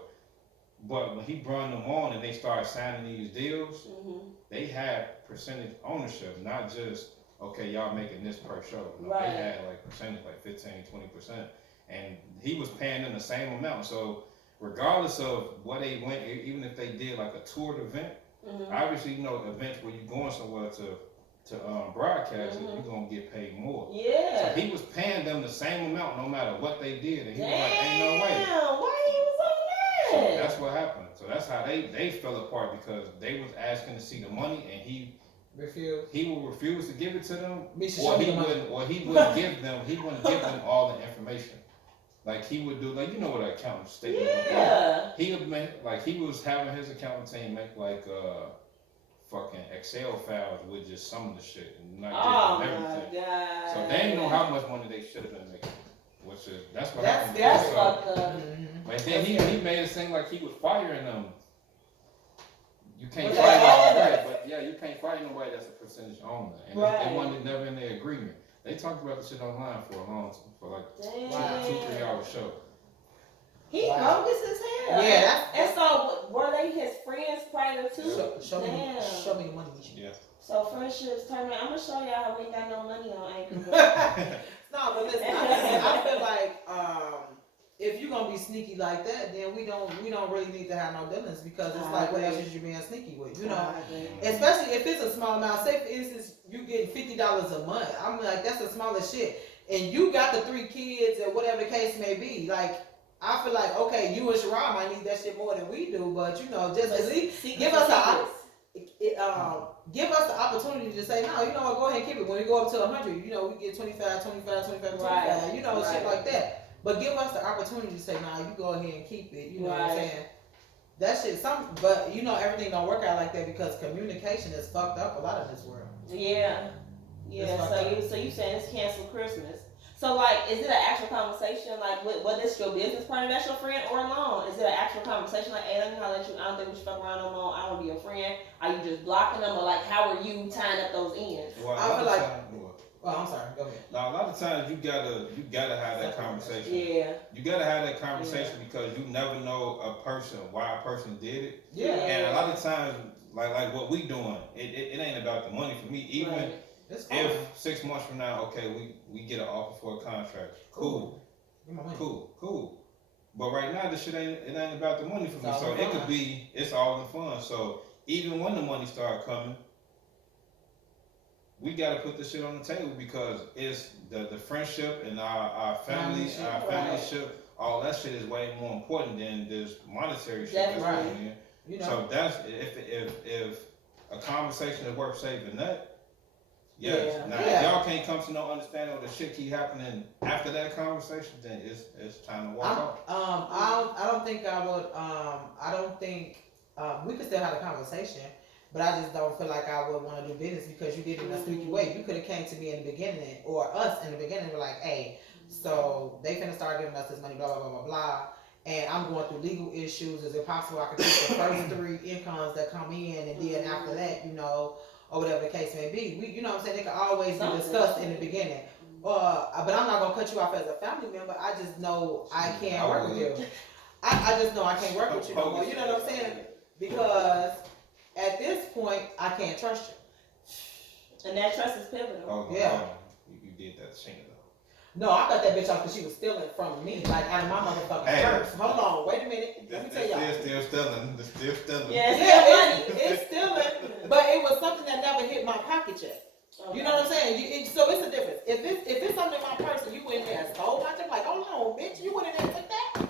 But when he brought them on and they started signing these deals, Mm-hmm. they had percentage ownership, not just, okay, y'all making this per show. No, Right. They had like percentage, like 15, 20%. And he was paying them the same amount. So regardless of what they went, even if they did like a toured event, Mm-hmm. obviously, you know, events where you're going somewhere to broadcast it, Mhm. you're going to get paid more. Yeah. So he was paying them the same amount no matter what they did. And he Damn. was like, ain't no way. Why he was So on that? that's what happened. So that's how they fell apart because they was asking to see the money and he Refuse. would refuse to give it to them, Misha, or show me he the money. wouldn't give them all the information. Like he would do, like you know what an accountant statement would do. Yeah. He would make like he was having his accountant team make like fucking Excel files with just some of the shit and not Oh giving my them everything. god. So they didn't know how much money they should have been making. Which is that's what That's- happened. That's So- fucked up. Mhm. But then he made it seem like he was firing them. You can't But fire that's all nobody, but yeah, you can't fire nobody that's a percentage owner. And Right. it wasn't never in their agreement. They talked about the shit online for a long time, for like Damn. Wow. 2-3 hour show. He Wow. bogus as hell. Yeah, that's- And so were they his friends prior to? Show me the money, Misha. Yeah. So friendships turn. I'm gonna show y'all how we ain't got no money on Anchor. No, but listen, I feel like if you're gonna be sneaky like that, then we don't really need to have no dealings because it's I like what agree. else is you being sneaky with, you know? I agree. Especially if it's a small amount. Say for instance, you getting $50 a month. I'm like, that's the smallest shit. And you got the 3 kids or whatever the case may be. Like, I feel like okay, you and Sharad might need that shit more than we do, but you know, just at least give us give us the opportunity to say, no, you know what, go ahead and keep it. When we go up to 100, you know, we get 25, 25, 25, 25, Right. you know, shit Right. like that. But give us the opportunity to say, nah, you go ahead and keep it. You know what I'm Right. saying? That shit, but you know, everything don't work out like that because communication is fucked up a lot of this world. Yeah. Yeah. It's fucked So you saying it's cancel Christmas? So like, is it an actual conversation? Like, what is your business partner? That's your friend or alone? Is it an actual conversation? Like, hey, let me holler at you. I don't think we should fuck around no more. I want to be your friend. Are you just blocking them, or like, how are you tying up those ends? Well, I feel like- Oh, I'm sorry. Go ahead. now a lot of times you gotta have that conversation. Yeah. You gotta have that conversation because you never know why a person did it. Yeah. And a lot of times, like what we doing, it ain't about the money for me. Even Right. It's fine. if 6 months from now, okay, we get an offer for a contract, cool. Give my money. Cool. But right now, this shit ain't about the money for It's me. all So in it fun. could be, it's all in fun. So even when the money start coming, we got to put this shit on the table because it's the friendship and our family, our familyship, all that shit is way more important than this monetary shit that's Definitely. going in. You know. So that's if a conversation is worth saving that. Yes. Yeah. Now if y'all can't come to no understanding or the shit keep happening after that conversation, then it's time to walk off. I don't think I would. I don't think we could still have a conversation, but I just don't feel like I would want to do business because you did it in a sneaky way. You could have came to me in the beginning or us in the beginning and were like, hey, so they finna start giving us this money, blah blah blah blah blah. And I'm going through legal issues. Is it possible I could take the first 3 incomes that come in, and then after that, you know, or whatever the case may be? We, you know what I'm saying? They can always be discussed in the beginning. But I'm not gonna cut you off as a family member. I just know I can't work with you. I just know I can't work with you no more. You know what I'm saying? Because at this point, I can't trust you. And that trust is pivotal. Oh, Yeah. You did that to Shayna though. No, I got that bitch off because she was stealing from me, like out of my motherfucking purse. Hold on, wait a minute. Let me tell y'all. Still stealing. Still stealing. Yeah, It's stealing, but it was something that never hit my pocket yet. You know what I'm saying? So it's a difference. If it's something in my purse and you went in there and stole my thing, like, hold on, bitch, you went in there and took that?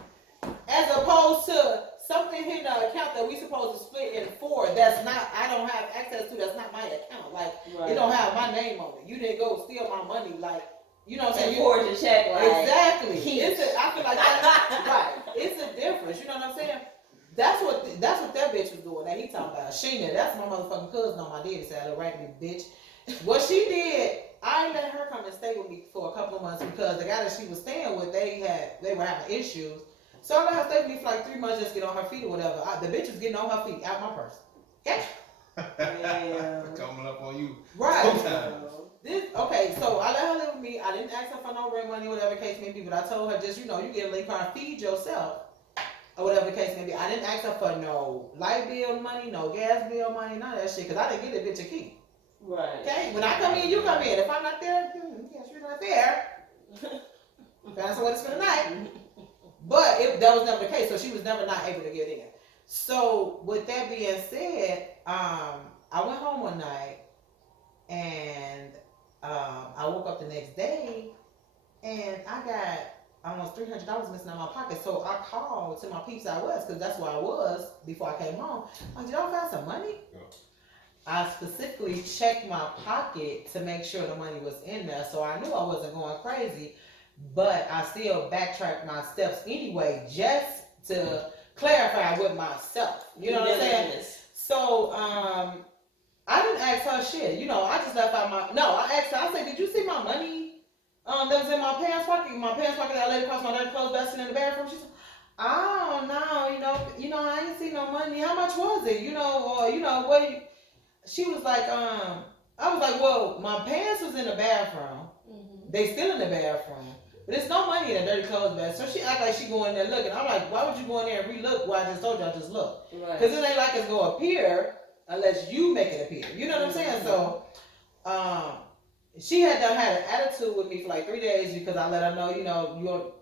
As opposed to something hitting an account that we supposed to split in 4 that's not, I don't have access to, that's not my account. Like, it don't have my name on it. You didn't go steal my money, like, you know what I'm saying? You forged a check, like, exactly. I feel like that, right. It's a difference, you know what I'm saying? That's what that bitch was doing. That he talking about. Sheena, that's my motherfucking cousin on my daddy's side, a raggedy bitch. What she did, I ain't let her come and stay with me for a couple of months because the guy that she was staying with, they were having issues. So I let her stay with me for like 3 months, just get on her feet or whatever. The bitch was getting on her feet out my purse. Okay? Yeah. Coming up on you. Right. Sometimes. Okay, so I let her live with me. I didn't ask her for no rent money, whatever the case may be, but I told her just, you know, you get a link card, feed yourself, or whatever the case may be. I didn't ask her for no light bill money, no gas bill money, none of that shit, because I didn't get that bitch a key. Right. Okay? When I come in, you come in. If I'm not there, yes, you're not there. Find somewhere to spend the night. But that was never the case, so she was never not able to get in. So with that being said, I went home one night and I woke up the next day and I got almost $300 missing out of my pocket. So I called to my peeps I was, because that's where I was before I came home. Like, did y'all find some money? Yeah. I specifically checked my pocket to make sure the money was in there, so I knew I wasn't going crazy. But I still backtracked my steps anyway, just to clarify with myself. You know what I'm saying? So I didn't ask her shit. You know, I just left out I asked her, I said, did you see my money that was in my pants pocket? My pants pocket that I laid across my dirty clothes basket in the bathroom? She said, oh, no, you know, I ain't see no money. How much was it? You know, or, you know, what she was like, I was like, well, my pants was in the bathroom. Mm-hmm. They still in the bathroom. But there's no money in a dirty clothes basket. So she act like she go in there looking. I'm like, why would you go in there and re-look? Well, I just told you, I just looked. Because it ain't like it's going to appear unless you make it appear. You know what I'm saying? So, she had an attitude with me for like 3 days because I let her know, you know,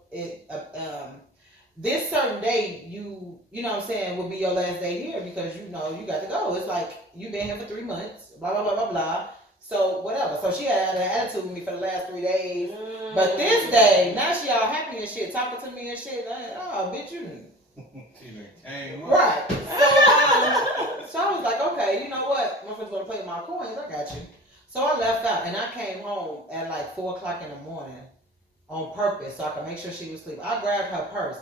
this certain day, you know what I'm saying, will be your last day here because, you know, you got to go. It's like, you've been here for 3 months, blah, blah, blah, blah, blah. So, whatever. So, she had an attitude with me for the last 3 days. But this day, now she all happy and shit, talking to me and shit. Like, oh, bitch, you right. So I was like, okay, you know what? My friends want to play with my coins. I got you. So I left out and I came home at like 4 o'clock in the morning on purpose so I could make sure she was asleep. I grabbed her purse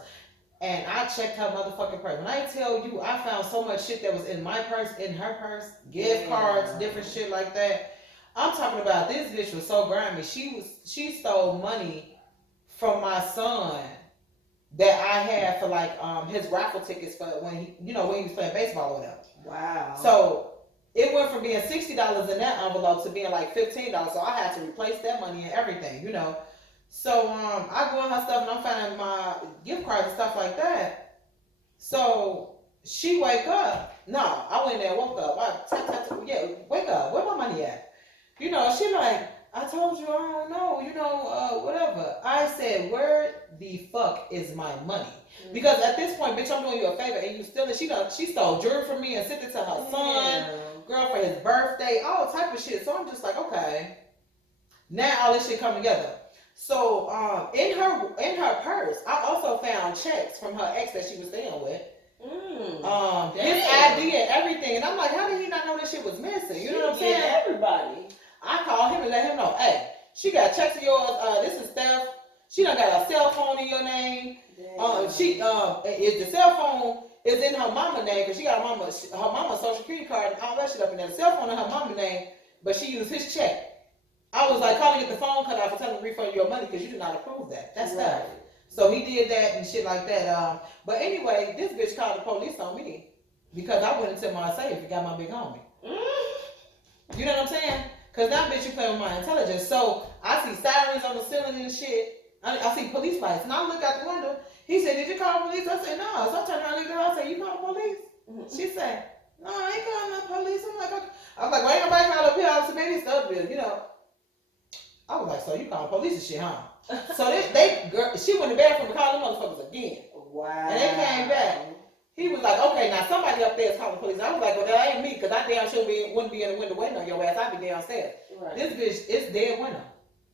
and I checked her motherfucking purse. When I tell you, I found so much shit that was in my purse, in her purse, gift cards, different shit like that. I'm talking about this bitch was so grimy. She stole money from my son that I had for like his raffle tickets for when he was playing baseball or whatever. Wow. So it went from being $60 in that envelope to being like $15. So I had to replace that money and everything, you know. So I go in her stuff and I'm finding my gift cards and stuff like that. So she wake up. No, I went in there and woke up. Wake up. Where my money at? You know, she like, I told you, I don't know, you know, whatever. I said, where the fuck is my money? Because at this point, bitch, I'm doing you a favor and you stealing. She stole jewelry from me and sent it to her son. girl for his birthday, all type of shit. So I'm just like, okay. Now all this shit come together. So in her purse, I also found checks from her ex that she was staying with. His ID and everything, and I'm like, how did he not know this shit was missing? You know what I'm saying? Everybody. I called him and let him know, hey, she got checks of yours. This is Steph. She done got a cell phone in your name. She is the cell phone is in her mama name because she got her mama's social security card and all that shit up in there. The cell phone in her mama name, but she used his check. I was like, calling to get the phone cut off and tell him to refund your money because you did not approve that. That's stuff. So he did that and shit like that. But anyway, this bitch called the police on me because I went into my safe and got my big homie. You know what I'm saying? Because that bitch, you playing with my intelligence. So I see sirens on the ceiling and shit. I see police lights. And I look out the window. He said, did you call the police? I said, no. So I turned around and looked at her. I said, you call the police? She said, no, I ain't calling no police. I'm like, okay. I was like, well, ain't nobody called up here. I was maybe it's the other, you know. I was like, so you call the police and shit, huh? So she went to the bathroom and called them motherfuckers again. Wow. And they came back. He was like, okay, now somebody up there is calling the police. I was like, well, that ain't me, because I damn sure wouldn't be in the window waiting on your ass. I'd be downstairs. Right. This bitch, it's dead winter.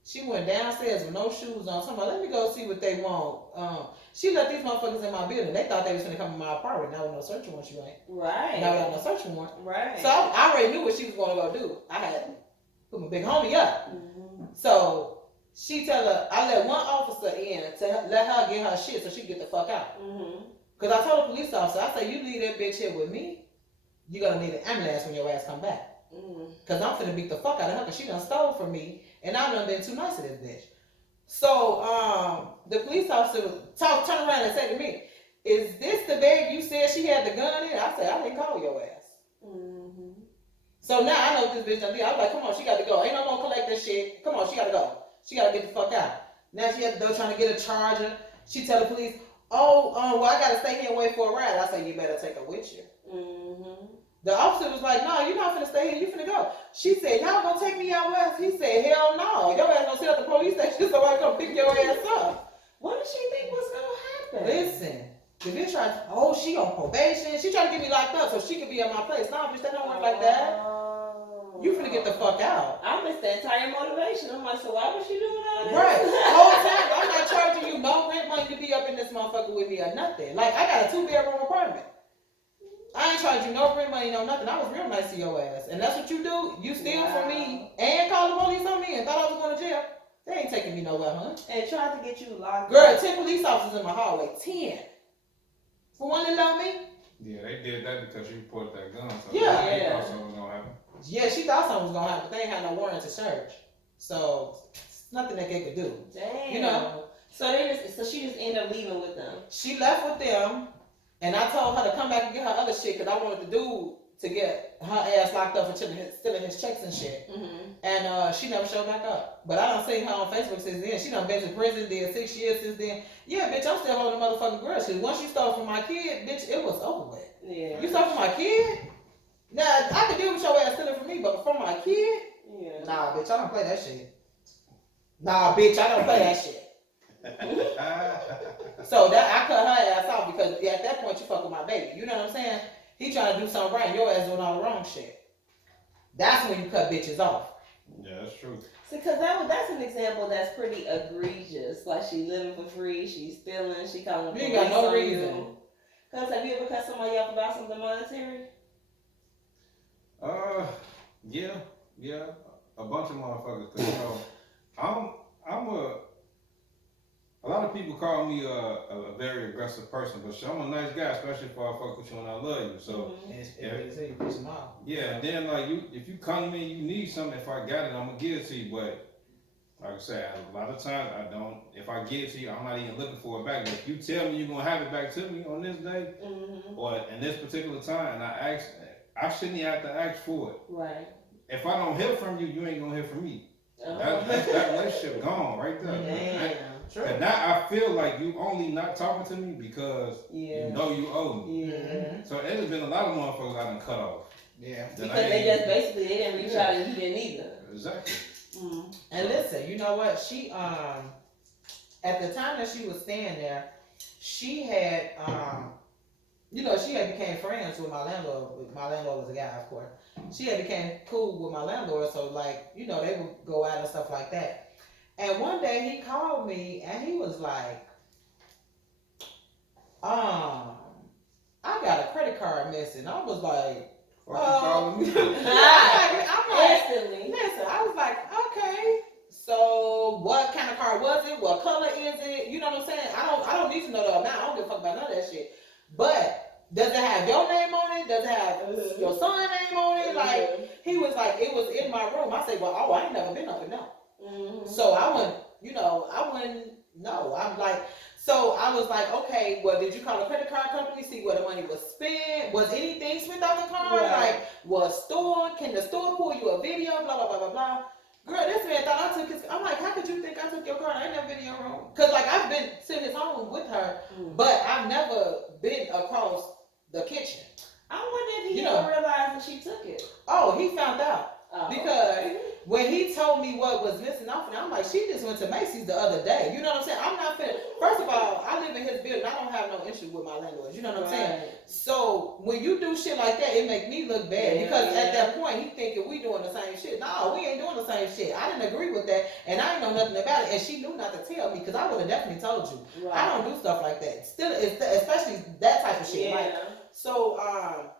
She went downstairs with no shoes on. Somebody, let me go see what they want. She let these motherfuckers in my building. They thought they was gonna come in my apartment. Now with no search warrant, you ain't. Right. Now without no search warrant. Right. So I already knew what she was gonna go do. I had put my big homie up. So I let one officer in to let her get her shit so she could get the fuck out. Because I told the police officer, I said, you leave that bitch here with me, you're going to need an ambulance when your ass come back. Because I'm finna beat the fuck out of her because she done stole from me and I done been too nice to this bitch. So the police officer turned around and said to me, is this the bag you said she had the gun in? I said, I didn't call your ass. So now I know what this bitch done did. I was like, come on, she got to go. Ain't no more collect this shit. Come on, she got to go. She got to get the fuck out. Now she at the door trying to get a charger. She tell the police, well, I got to stay here and wait for a ride. I said, you better take her with you. The officer was like, no, you're not finna stay here. You finna go. She said, y'all gonna take me out west? He said, hell no. Your ass gonna sit at the police station so I come pick your ass up. What did she think was gonna happen? Listen, the bitch tried, she on probation. She tried to get me locked up so she could be at my place. No, bitch, that don't work like that. You finna get the fuck out. I missed the entire motivation. I'm like, so why was she doing all this? Right. The whole time, I'm not charging you no rent money to be up in this motherfucker with me or nothing. Like, I got a 2-bedroom apartment. I ain't charging you no rent money, no nothing. I was real nice to your ass. And that's what you do? You steal from me and call the police on me and thought I was going to jail? They ain't taking me nowhere, huh? And tried to get you locked Girl, up. 10 police officers in my hallway. 10. For one to love me? Yeah, they did that because you reported that gun. So Yeah. they thought something was gonna happen. Yeah, she thought something was going to happen, but they ain't had no warrant to search. So, nothing that they could do. Damn. You know? So she just ended up leaving with them. She left with them, and I told her to come back and get her other shit because I wanted the dude to get her ass locked up for stealing his checks and shit. And she never showed back up. But I done seen her on Facebook since then. She done been to prison, did 6 years since then. Yeah, bitch, I'm still holding the motherfucking grudge. Cause once you stole from my kid, bitch, it was over with. Yeah. You stole from my kid? Now, I could deal with your ass stealing from me, but from my kid? Yeah. Nah, bitch, I don't play that shit. Nah, bitch, I don't play that shit. So that I cut her ass off because at that point you fuck with my baby. You know what I'm saying? He trying to do something right and your ass doing all the wrong shit. That's when you cut bitches off. Yeah, that's true. See, because that's an example that's pretty egregious. Like, she living for free, she's stealing, she calling the You police ain't got no on reason. you. Because have you ever cut somebody off about something monetary? Yeah, a bunch of motherfuckers. Cause, you know, I'm a lot of people call me a very aggressive person, but I'm a nice guy, especially if I fuck with you and I love you. So yeah, then like if you come to me and you need something, if I got it, I'm gonna give it to you. But like I said, a lot of times I don't. If I give it to you, I'm not even looking for it back. But if you tell me you're gonna have it back to me on this day or in this particular time, and I shouldn't even have to ask for it. Right. If I don't hear from you, you ain't gonna hear from me. That relationship gone right there. Damn. Sure. And now I feel like you only not talking to me because you know you owe me. Yeah. So it has been a lot of motherfuckers I done cut off. Yeah. Because they just basically they didn't reach out and you didn't either. Exactly. And listen, you know what? She at the time that she was staying there, she had you know, she had became friends with my landlord. My landlord was a guy, of course. She had became cool with my landlord, so like, you know, they would go out and stuff like that. And one day he called me and he was like, I got a credit card missing. I was like, What you calling me? I'm like, Instantly. listen, I was like, okay. So what kind of car was it? What color is it? You know what I'm saying? I don't need to know the amount. I don't give a fuck about none of that shit. But does it have your name on it? Does it have your son's name on it? Like, he was like, it was in my room. I said, well, I ain't never been up in there. So I wouldn't know. I'm like, so I was like, okay, well, did you call a credit card company, see where the money was spent? Was anything spent on the card? Right. Like, can the store pull you a video? Blah, blah, blah, blah, blah. Girl, this man thought I took his, I'm like, how could you think I took your card? I ain't never been in your room. Because, like, I've been to his home with her, but I've never been across the kitchen. I wonder if he ever realized that she took it. Oh, he found out. Oh. Because when he told me what was missing off, and I'm like, she just went to Macy's the other day. You know what I'm saying? I'm not finna. First of all, I live in his building. I don't have no issue with my landlord. You know what I'm saying? So when you do shit like that, it make me look bad because at that point he thinking we doing the same shit. No, we ain't doing the same shit. I didn't agree with that, and I ain't know nothing about it. And she knew not to tell me because I would have definitely told you. Right. I don't do stuff like that. Still, especially that type of shit. Yeah. Like, so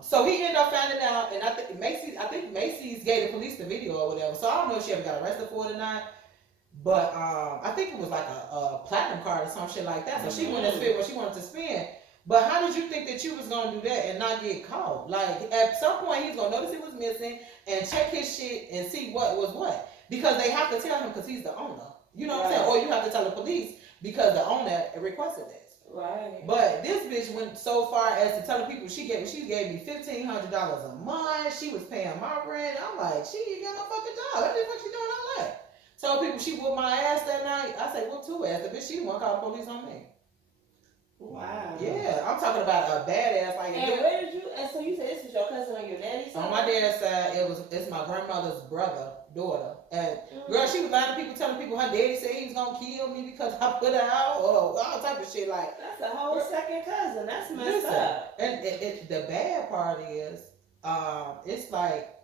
so he ended up finding out, and I think Macy's gave the police the video or whatever. So I don't know if she ever got arrested for it or not. But I think it was like a platinum card or some shit like that. So she went and spent what she wanted to spend. But how did you think that you was gonna do that and not get caught? Like at some point he's gonna notice he was missing and check his shit and see what was what. Because they have to tell him because he's the owner. You know what I'm saying? Or you have to tell the police because the owner requested this. Right. But this bitch went so far as to tell people she gave me $1,500 a month. She was paying my rent. I'm like, she ain't got no fucking job. What the fuck she doing all that? Told people she whooped my ass that night. I said, whoop two ass. The bitch, she didn't want to call the police on me. Wow. Yeah, I'm talking about a badass. Like, and where did you? And so you said this was your cousin on your daddy's side? On my dad's side, it's my grandmother's daughter. And girl, she was lying to people, telling people her daddy said he was gonna kill me because I put her out, or all type of shit. Like, that's a whole second cousin. That's messed up. And the bad part is, it's like,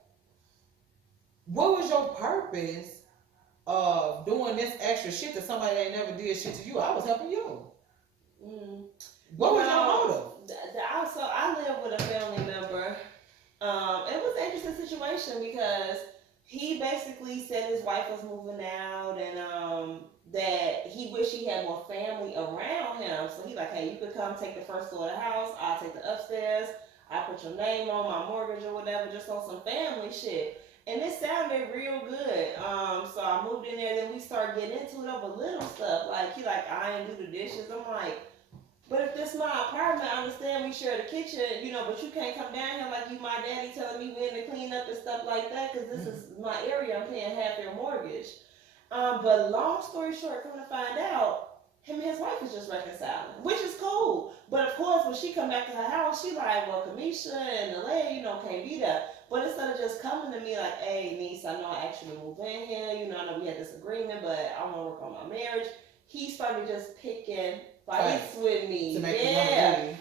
what was your purpose of doing this extra shit to somebody that never did shit to you? I was helping you. What was your motive? So I live with a family member. It was an interesting situation because he basically said his wife was moving out and that he wished he had more family around him. So he like, hey, you could come take the first floor of the house. I'll take the upstairs. I'll put your name on my mortgage or whatever, just on some family shit. And it sounded real good. So I moved in there, then we started getting into it over little stuff. Like, he like, I ain't do the dishes. I'm like, but if this my apartment, I understand we share the kitchen, you know, but you can't come down here like you my daddy telling me when to clean up and stuff like that, because this is my area. I'm paying half your mortgage. But long story short, come to find out, him and his wife is just reconciling, which is cool. But of course, when she come back to her house, she like, well, Kamisha and the lady, you know, can't be there. But instead of just coming to me like, hey, niece, I know I actually moved in here. You know, I know we had this agreement, but I want to work on my marriage. He started just picking fights with me. To make and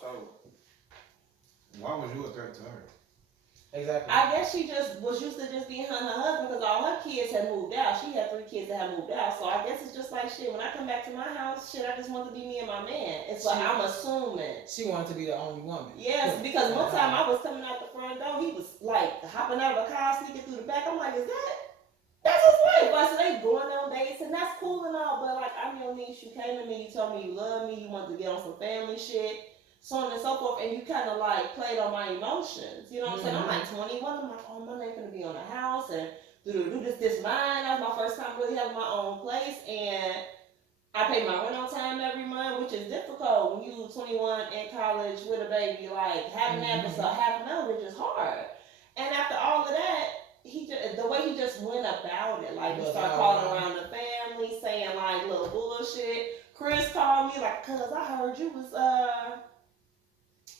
so why was you a threat to her? Exactly. I guess she just was used to just being her and her husband because all her kids had moved out. She had 3 kids that had moved out. So I guess it's just like shit. When I come back to my house, shit, I just want to be me and my man. It's like I'm assuming. She wanted to be the only woman. Yes, because one time I was coming out the front door, he was like hopping out of a car, sneaking through the back. I'm like, that's his wife. But so they going on dates and that's cool and all, but like, I'm your niece, you came to me, you told me you love me, you wanted to get on some family shit, so on and so forth, and you kind of like played on my emotions. You know what I'm saying? I'm like 21, I'm like, oh, my name gonna be on the house and do this mine. That was my first time really having my own place, and I pay my rent on time every month, which is difficult when you 21 in college with a baby. Like having that, but having marriage is hard. And after all of that, the way he just went about it, like he started calling around the family, saying like little bullshit. Chris called me like, cuz I heard you was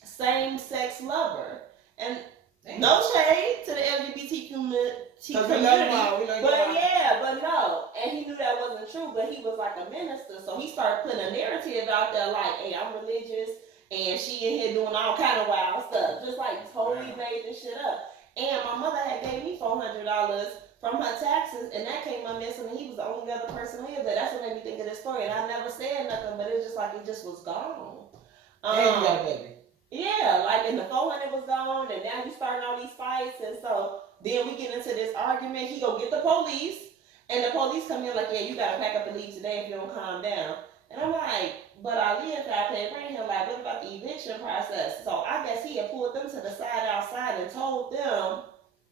same-sex lover. And no shade to the LGBT community. But no. and he knew that wasn't true, but he was like a minister, so he started putting a narrative out there like, hey, I'm religious, and she in here doing all kind of wild stuff, just like totally made this shit up. And my mother had gave me $400 from her taxes, and that came up missing, and he was the only other person lived there. That's what made me think of this story, and I never said nothing, but it was just like it just was gone. And you got a baby. Yeah, like, and the 400 was gone, and now you starting all these fights, and so then we get into this argument. He go get the police, and the police come in like, yeah, you gotta pack up and leave today if you don't calm down. And I'm like, but I live here, I pay rent here. Like, what about the eviction process? So I guess he had pulled them to the side outside and told them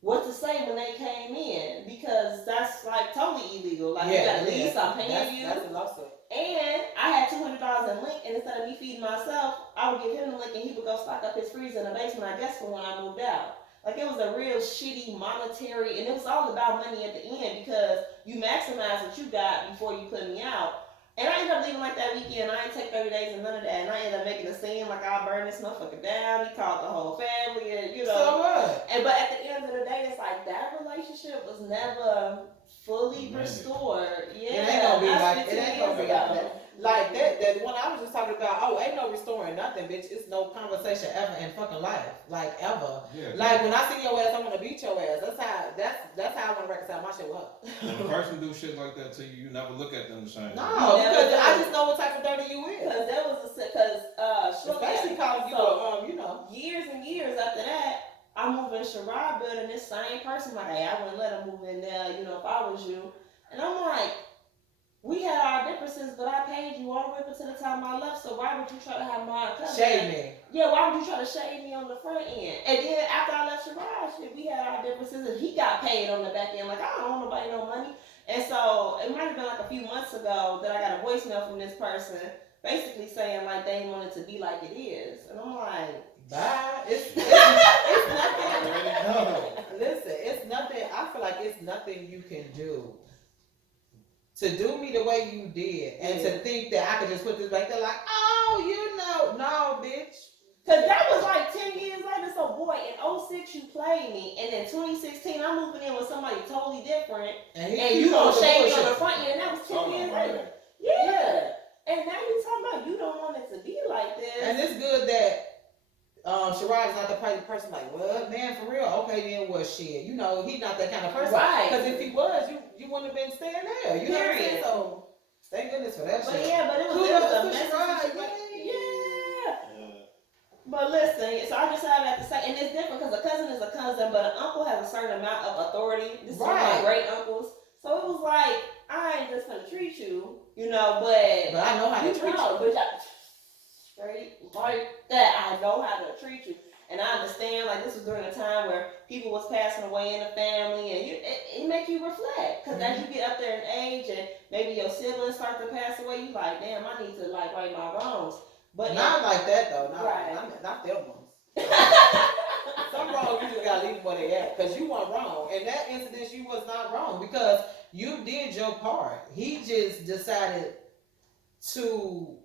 what to say when they came in, because that's like totally illegal. Like, you gotta leave, so I'm paying you. That's a lawsuit. And I had $200 in Link, and instead of me feeding myself, I would give him the Link, and he would go stock up his freezer in the basement, I guess, for when I moved out. Like, it was a real shitty monetary, and it was all about money at the end, because you maximize what you got before you put me out. And I ended up leaving like that weekend. I didn't take 30 days and none of that. And I ended up making a scene like I'll burn this motherfucker down. He called the whole family, and you know. So what? And but at the end of the day, it's like that relationship was never fully restored. Yeah, It ain't gonna be like it ain't gonna be like that one I was just talking about. Oh, ain't no restoring nothing, bitch. It's no conversation ever in fucking life, like ever. Yeah. Like when I see your ass, I'm gonna beat your ass. That's how I want to reconcile my shit with her. When a person do shit like that to you, you never look at them the same. No, because I just know what type of dirty you is. Because there was Especially calling you you know. Years and years after that, I moved in Sherrod building. This same person like, hey, I wouldn't let him move in there. You know, if I was you, and I'm like. We had our differences, but I paid you all the way up until the time I left, so why would you try to have my covenant? Shade me. Yeah, why would you try to shade me on the front end? And then after I left Sherrod, we had our differences, and he got paid on the back end. Like, I don't owe nobody no money. And so, it might have been like a few months ago that I got a voicemail from this person, basically saying, like, they want it to be like it is. And I'm like... Bye. It's nothing. Listen, it's nothing. I feel like it's nothing you can do to do me the way you did, and to think that I could just put this back there like, oh, you know, no, bitch. Cause that was like 10 years later. So boy, in 06 you played me, and in 2016 I'm moving in with somebody totally different, and you gonna shade me on the front end. And that was 10 years later. Yeah. And now you talking about you don't want it to be like this. And it's good that Sherrod is not the type of person like, well, man, for real, okay, then what shit? You know, he's not that kind of person. Right. Because if he was, you wouldn't have been staying there. You know what I'm saying? So, thank goodness for that shit. Yeah, but it was a message. Yeah. But listen, so I just have to say, and it's different because a cousin is a cousin, but an uncle has a certain amount of authority. This is one of my great uncles. So it was like, I ain't just gonna treat you, you know, but I know how to treat you. Straight like that, I know how to treat you, and I understand. Like, this was during a time where people was passing away in the family, and it make you reflect. Because as you get up there in age, and maybe your siblings start to pass away, you like, damn, I need to like right my wrongs. But not like that though. Not them ones. Some wrongs you just gotta leave them where they at, because you weren't wrong. In that incident, you was not wrong because you did your part. He just decided to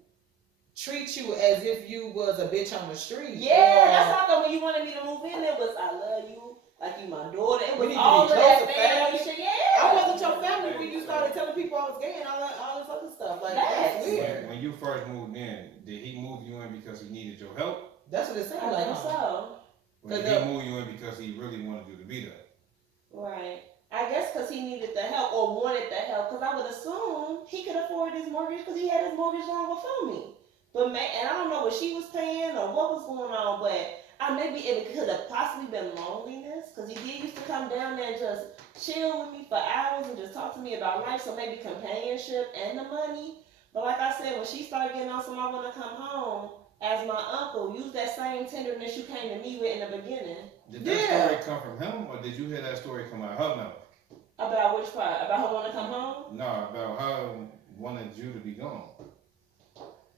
treat you as if you was a bitch on the street. Yeah, that's how when you wanted me to move in, it was I love you, like you my daughter. It was all of that family shit. Yeah. I wasn't your family when you started telling people I was gay and all this other stuff. Like, that's weird. When you first moved in, did he move you in because he needed your help? That's what it sounded like. I think so. Or did he move you in because he really wanted you to be there? Right. I guess because he needed the help or wanted the help, because I would assume he could afford his mortgage because he had his mortgage loan before me. But and I don't know what she was paying or what was going on, but maybe it could have possibly been loneliness, because he did used to come down there and just chill with me for hours and just talk to me about life, so maybe companionship and the money. But like I said, when she started getting on some I want to come home, as my uncle, use that same tenderness you came to me with in the beginning. Did that story come from him, or did you hear that story come out of her mouth? About which part? About her wanting to come home? No, about her wanted you to be gone.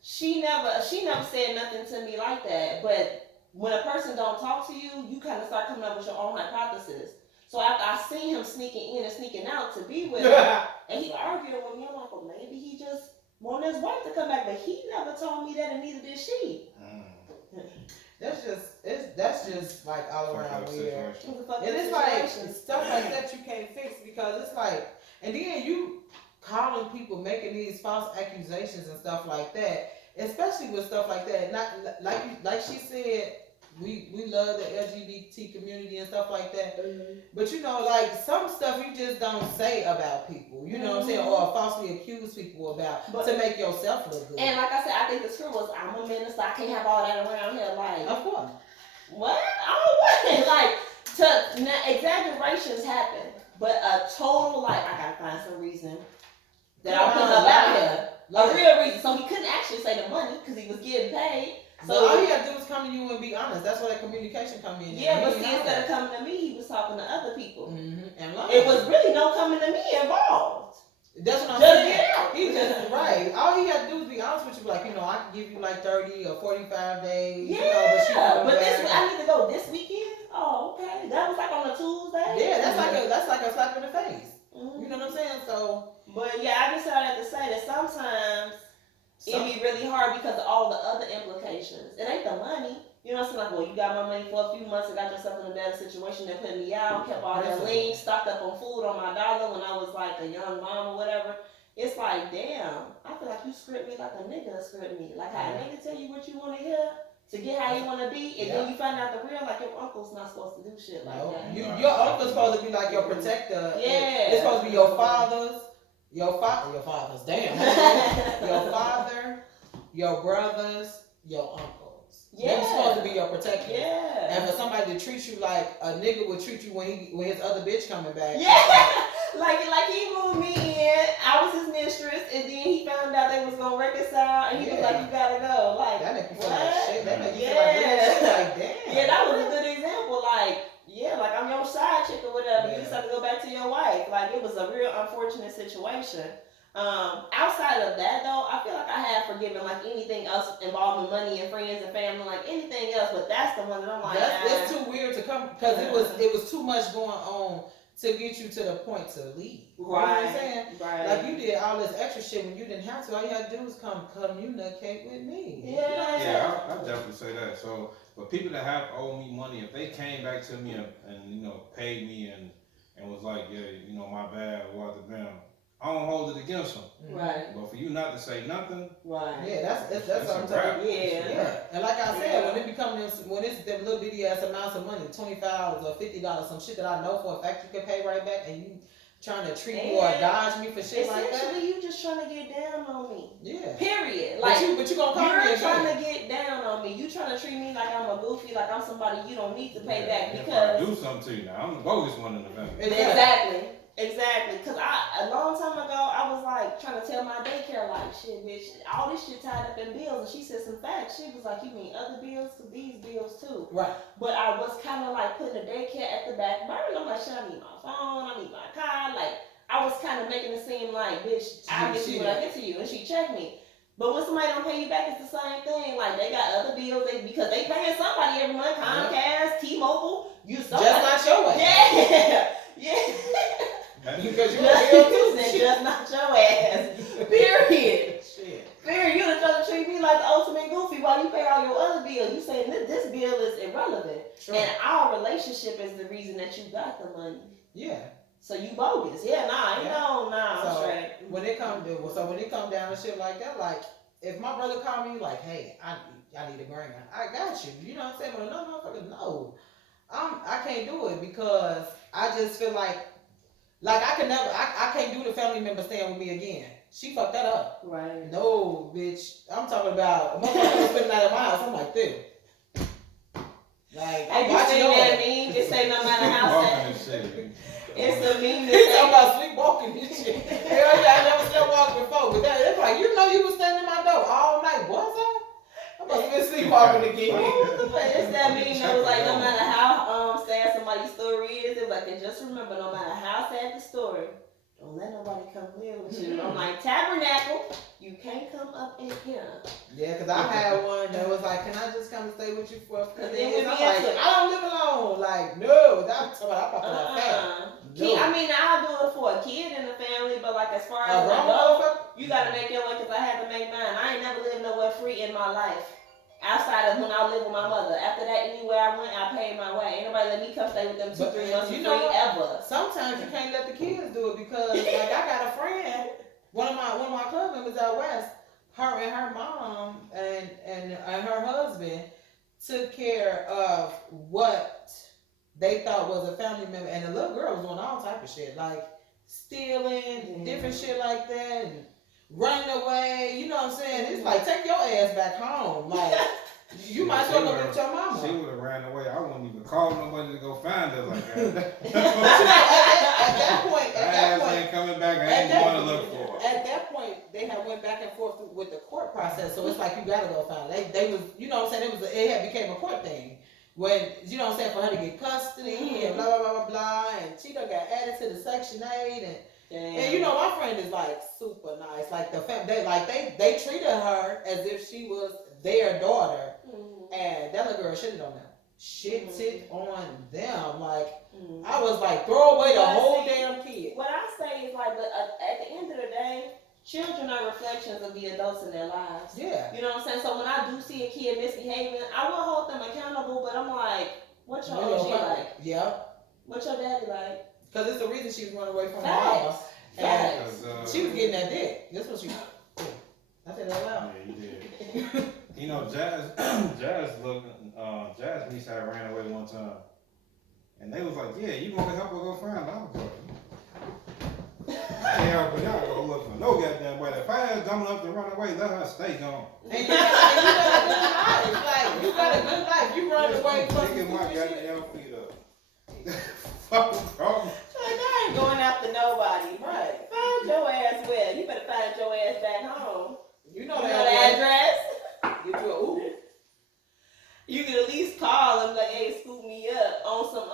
She never said nothing to me like that. But when a person don't talk to you, you kind of start coming up with your own hypothesis. So after I seen him sneaking in and sneaking out to be with her, and he arguing with me, I'm like, well, maybe he just wanted his wife to come back, but he never told me that, and neither did she. That's just like all around weird. And it's like stuff like that you can't fix, because it's like, and then you calling people, making these false accusations and stuff like that, especially with stuff like that. Not like she said, we love the LGBT community and stuff like that. But you know, like some stuff you just don't say about people. You know what I'm saying? Or falsely accuse people about to make yourself look good. And like I said, I think the truth was, I'm a minister. I can't have all that around here. Like, of course. What? I don't want like exaggerations happen, but a total like I gotta find some reason that I'm putting up out here. A real reason. So he couldn't actually say the money because he was getting paid. So all you gotta do is come to you and be honest. That's where that communication come in. Yeah, but see, instead of coming to me, he was talking to other people. And it was really no coming to me involved. That's what I'm just saying. Get out. He just right. All he had to do is be honest with you. Like, you know, I can give you like 30 or 45 days. Yeah, you know, but this I need to go this weekend. Oh, okay. That was like on a Tuesday. Yeah, that's like a slap in the face. You know what I'm saying? So, but yeah, I just had to say that sometimes it be really hard because of all the other implications. It ain't the money. You know what I'm saying? Like, well, you got my money for a few months and got yourself in a better situation that put me out, kept all that lean, stocked up on food on my dollar when I was like a young mom or whatever. It's like, damn, I feel like you script me like a nigga script me. Like how a nigga tell you what you want to hear to get how you want to be, and then you find out the real, like your uncle's not supposed to do shit like that. Your uncle's supposed to be like your protector. Yeah. It's supposed to be your father's, your father's, damn. Your father, your brothers, your uncles. Yeah. They're supposed to be your protector. Yeah. And for somebody to treat you like a nigga would treat you when his other bitch coming back. Yeah. like he moved me in, I was his mistress, and then he found out they was gonna reconcile, and he was like, you gotta go. Like, that make you feel like shit. That make you yeah. feel like real shit. Like, damn. Yeah, that was a good example. Like, yeah, like I'm your side chick or whatever. You just have to go back to your wife. Like, it was a real unfortunate situation. Outside of that though, I feel like I have forgiven like anything else involving money and friends and family, like anything else, but that's the one that I'm like, it's too weird to come because it was too much going on to get you to the point to leave. Right. You know what I'm saying? Right. Like you did all this extra shit when you didn't have to. All you had to do was come communicate with me. Yeah. You know what I'm saying? Yeah, I definitely say that. So, but people that have owed me money, if they came back to me and you know paid me and was like, yeah, you know, my bad, what the damn. I don't hold it against them. Right. But for you not to say nothing. Right. Yeah, that's what I'm talking about. Yeah. And like I said, when it's them little bitty ass amounts of money, $25 or $50, some shit that I know for a fact you can pay right back, and you trying to treat me or dodge me for shit like that. Essentially, you just trying to get down on me. Yeah. Period. Like, but you gonna call me you're trying to get down on me. You trying to treat me like I'm a goofy, like I'm somebody you don't need to pay back because I do something to you now. I'm the bogus one in the family. Exactly. Because a long time ago, I was like trying to tell my daycare, like, shit, bitch, all this shit tied up in bills. And she said some facts. She was like, you mean other bills? Because these bills too. Right. But I was kind of like putting the daycare at the back burner. I'm like, shit, I need my phone. I need my car. Like, I was kind of making it seem like, bitch, I'll get you when I get to you. And she checked me. But when somebody don't pay you back, it's the same thing. Like, they got other bills because they paying somebody every month. Comcast, T-Mobile. Just not your way. Yeah. Yeah. Because you just not your ass. Period. Shit. Period. You done trying to treat me like the ultimate goofy while you pay all your other bills. You saying this bill is irrelevant. Sure. And our relationship is the reason that you got the money. Yeah. So you bogus. Yeah, nah, you know, nah, so I'm straight. When it come down to shit like that, like if my brother called me like, hey, I need a grand, I got you. You know what I'm saying? But another motherfucker, no. I can't do it because I just feel like I can't do the family member staying with me again. She fucked that up. Right. No, bitch. I'm talking about a motherfucker spending the night at my house. I'm like, dude. Like, have you seen that meme? Just say no matter how sad. It's a meme that he's talking about sleepwalking and shit. Hell yeah, I never sleepwalked before. But it's like, you know you was standing at my door all night. Was I? I'm about to get sleepwalking again. It's that meme that was like, no matter how sad somebody's story is, it's like, and just remember, no matter how sad the story, don't let nobody come live with you. I'm like, Tabernacle, you can't come up in here. Yeah, because I had one that was like, can I just come and stay with you for a few days? I'm like, I don't live alone. Like, no. That's what I'm talking about. No. I mean, I'll do it for a kid in the family, but like as far as I go, you got to make your way because I had to make mine. I ain't never lived nowhere free in my life. Outside of when I lived with my mother. After that, anywhere I went, I paid my way. Ain't nobody let me come stay with them 2-3 months free ever. Sometimes you can't let the kids do it because, like, I got a friend one of my club members out west, her and her mom and her husband took care of what they thought was a family member, and the little girl was doing all type of shit, like stealing, different shit like that, and running away. You know what I'm saying? It's like, take your ass back home. Like, you might as well go get your mama. She would have ran away. I wouldn't even call nobody to go find her like that. at that point, ain't coming back. I ain't going to look for her. At that point, they had went back and forth with the court process, so it's like you gotta go find her. They was, you know what I'm saying? It had became a court thing. When, you know what I'm saying, for her to get custody and blah, blah, blah, blah, blah, and she done got added to the Section 8, and you know, my friend is like super nice. Like they treated her as if she was their daughter, and that little girl shitted on them. Shitted on them. Like, I was like, throw away the whole damn kid. What I say is like, but at the end of the day, children are reflections of the adults in their lives. Yeah. You know what I'm saying? So when I do see a kid misbehaving, I will hold them accountable, but I'm like, what's your OG like? Yeah. What's your daddy like? Because it's the reason she was running away from her Facts. mama. Facts. And she was getting that dick. That's what she. I said that loud. Yeah, you did. You know, Jazz niece had ran away one time, and they was like, "Yeah, you gonna help her go find her?" I was like, "I ain't helping y'all go look for no goddamn way. If I had dumb enough to run away, let her stay gone." And you got a good life. Like, you got a good life. You run away from Picking my goddamn feet up. Fucking problem. Like, I ain't going after nobody. Right. Find your ass where? You better find your ass back home. You know the that address. Get you a Uber. You can at least call them like, hey, scoop me up on some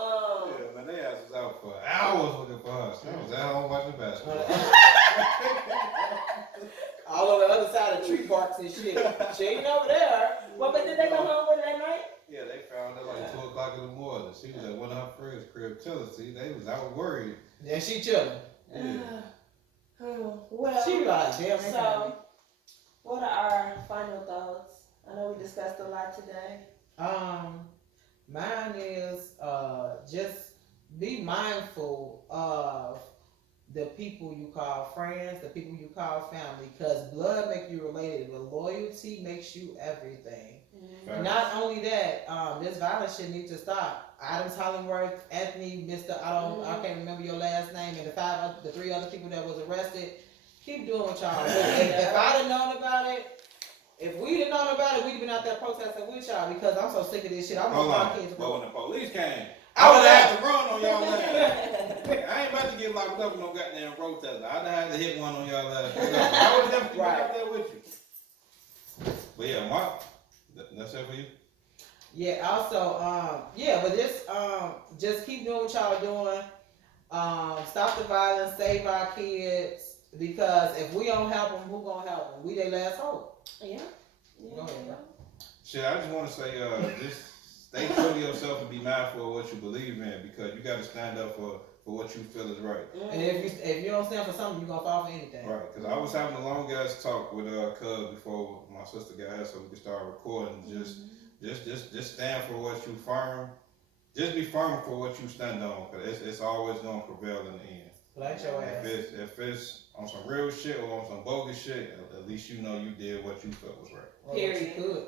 Yeah, man, they ass was out for hours looking for us. That was at home watching basketball. All on the other side of tree barks and shit. She ain't over there. Well, but did they come home with her that night? Yeah, they found her like 2 o'clock in the morning. She was at one of her friends' crib chilling. See, they was out worried. Yeah, she chilling. Well, She like, damn. so, what are our final thoughts? I know we discussed a lot today. Mine is just be mindful of the people you call friends, the people you call family, because blood makes you related, but loyalty makes you everything. Not only that, this violence shit needs to stop. Adams Hollingworth, Anthony, Mr. I can't remember your last name, and the 3 other people that was arrested. Keep doing what y'all do. If I'd have known about it, if we'd have known about it, we'd have been out there protesting with y'all, because I'm so sick of this shit. I want my kids to But when the police came, I I would would have had to run on y'all ass. I ain't about to get locked up with no goddamn protester. I'd have had to hit one on y'all ass. I would have definitely been out there with you. But yeah, Mark, that's it for you? Yeah, also, but just keep doing what y'all doing. Stop the violence, save our kids, because if we don't help them, who gonna help them? We their last hope. Yeah. Go ahead, bro. Shit, I just want to say, just stay true to yourself and be mindful of what you believe in, because you got to stand up for what you feel is right. And if you don't stand for something, you're gonna fall for anything. Right, because I was having a long ass talk with Cuz before my sister got here, so we could start recording. Just stand for what you firm. Just be firm for what you stand on, because it's always gonna prevail in the end. Like your ass. If it's on some real shit or on some bogus shit, at least you know you did what you felt was right. Period. Good.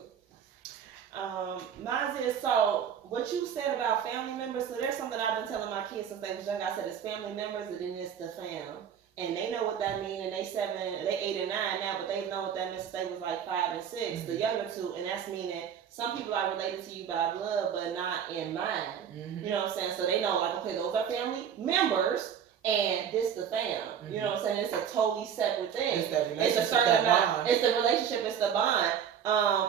Mine is, so what you said about family members, so there's something I've been telling my kids since they was young. I said it's family members and then it's the fam. And they know what that means, and they 8 and 9 now, but they know what that means since they was like 5 and 6, the younger 2, and that's meaning some people are related to you by blood, but not in mind. You know what I'm saying? So they know, like, okay, those are family members, and this the fam. You know what I'm saying? It's a totally separate thing. It's a certain amount. It's the relationship. It's the bond.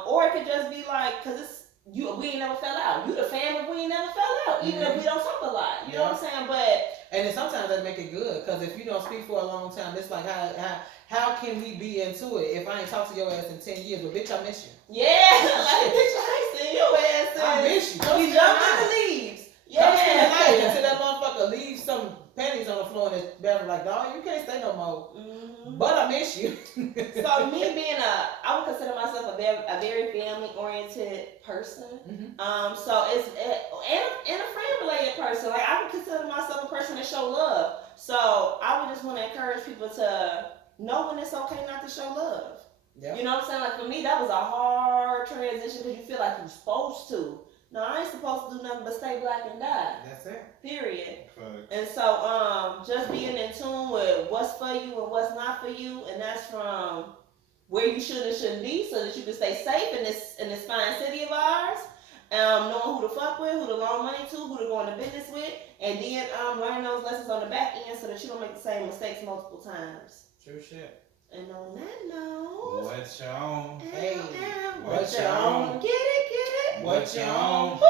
Or it could just be like, cause we ain't never fell out. You the fam, if we ain't never fell out, even if we don't talk a lot. You know what I'm saying? But and then sometimes that make it good, cause if you don't speak for a long time, it's like how can we be into it if I ain't talked to your ass in 10 years? But bitch, I miss you. yeah, like bitch, I ain't seen your ass. I miss you. We jumped in the leaves. Come spend the night until that motherfucker leaves some pennies on the floor in his bathroom. Like, dog, you can't stay no more. But I miss you. So me being I would consider myself a very family oriented person. So it's and a friend related person. Like I would consider myself a person that show love. So I would just want to encourage people to know when it's okay not to show love. Yeah. You know what I'm saying? Like for me, that was a hard transition because you feel like you're supposed to. No, I ain't supposed to do nothing but stay black and die. That's it. Period. Facts. And so, just being in tune with what's for you and what's not for you, and that's from where you should and shouldn't be, so that you can stay safe in this fine city of ours. Knowing who to fuck with, who to loan money to, who to go into business with, and then learn those lessons on the back end so that you don't make the same mistakes multiple times. True shit. And on that note, What you on? Hey, what what you you on? on? Get it, get it. What you on? Woo!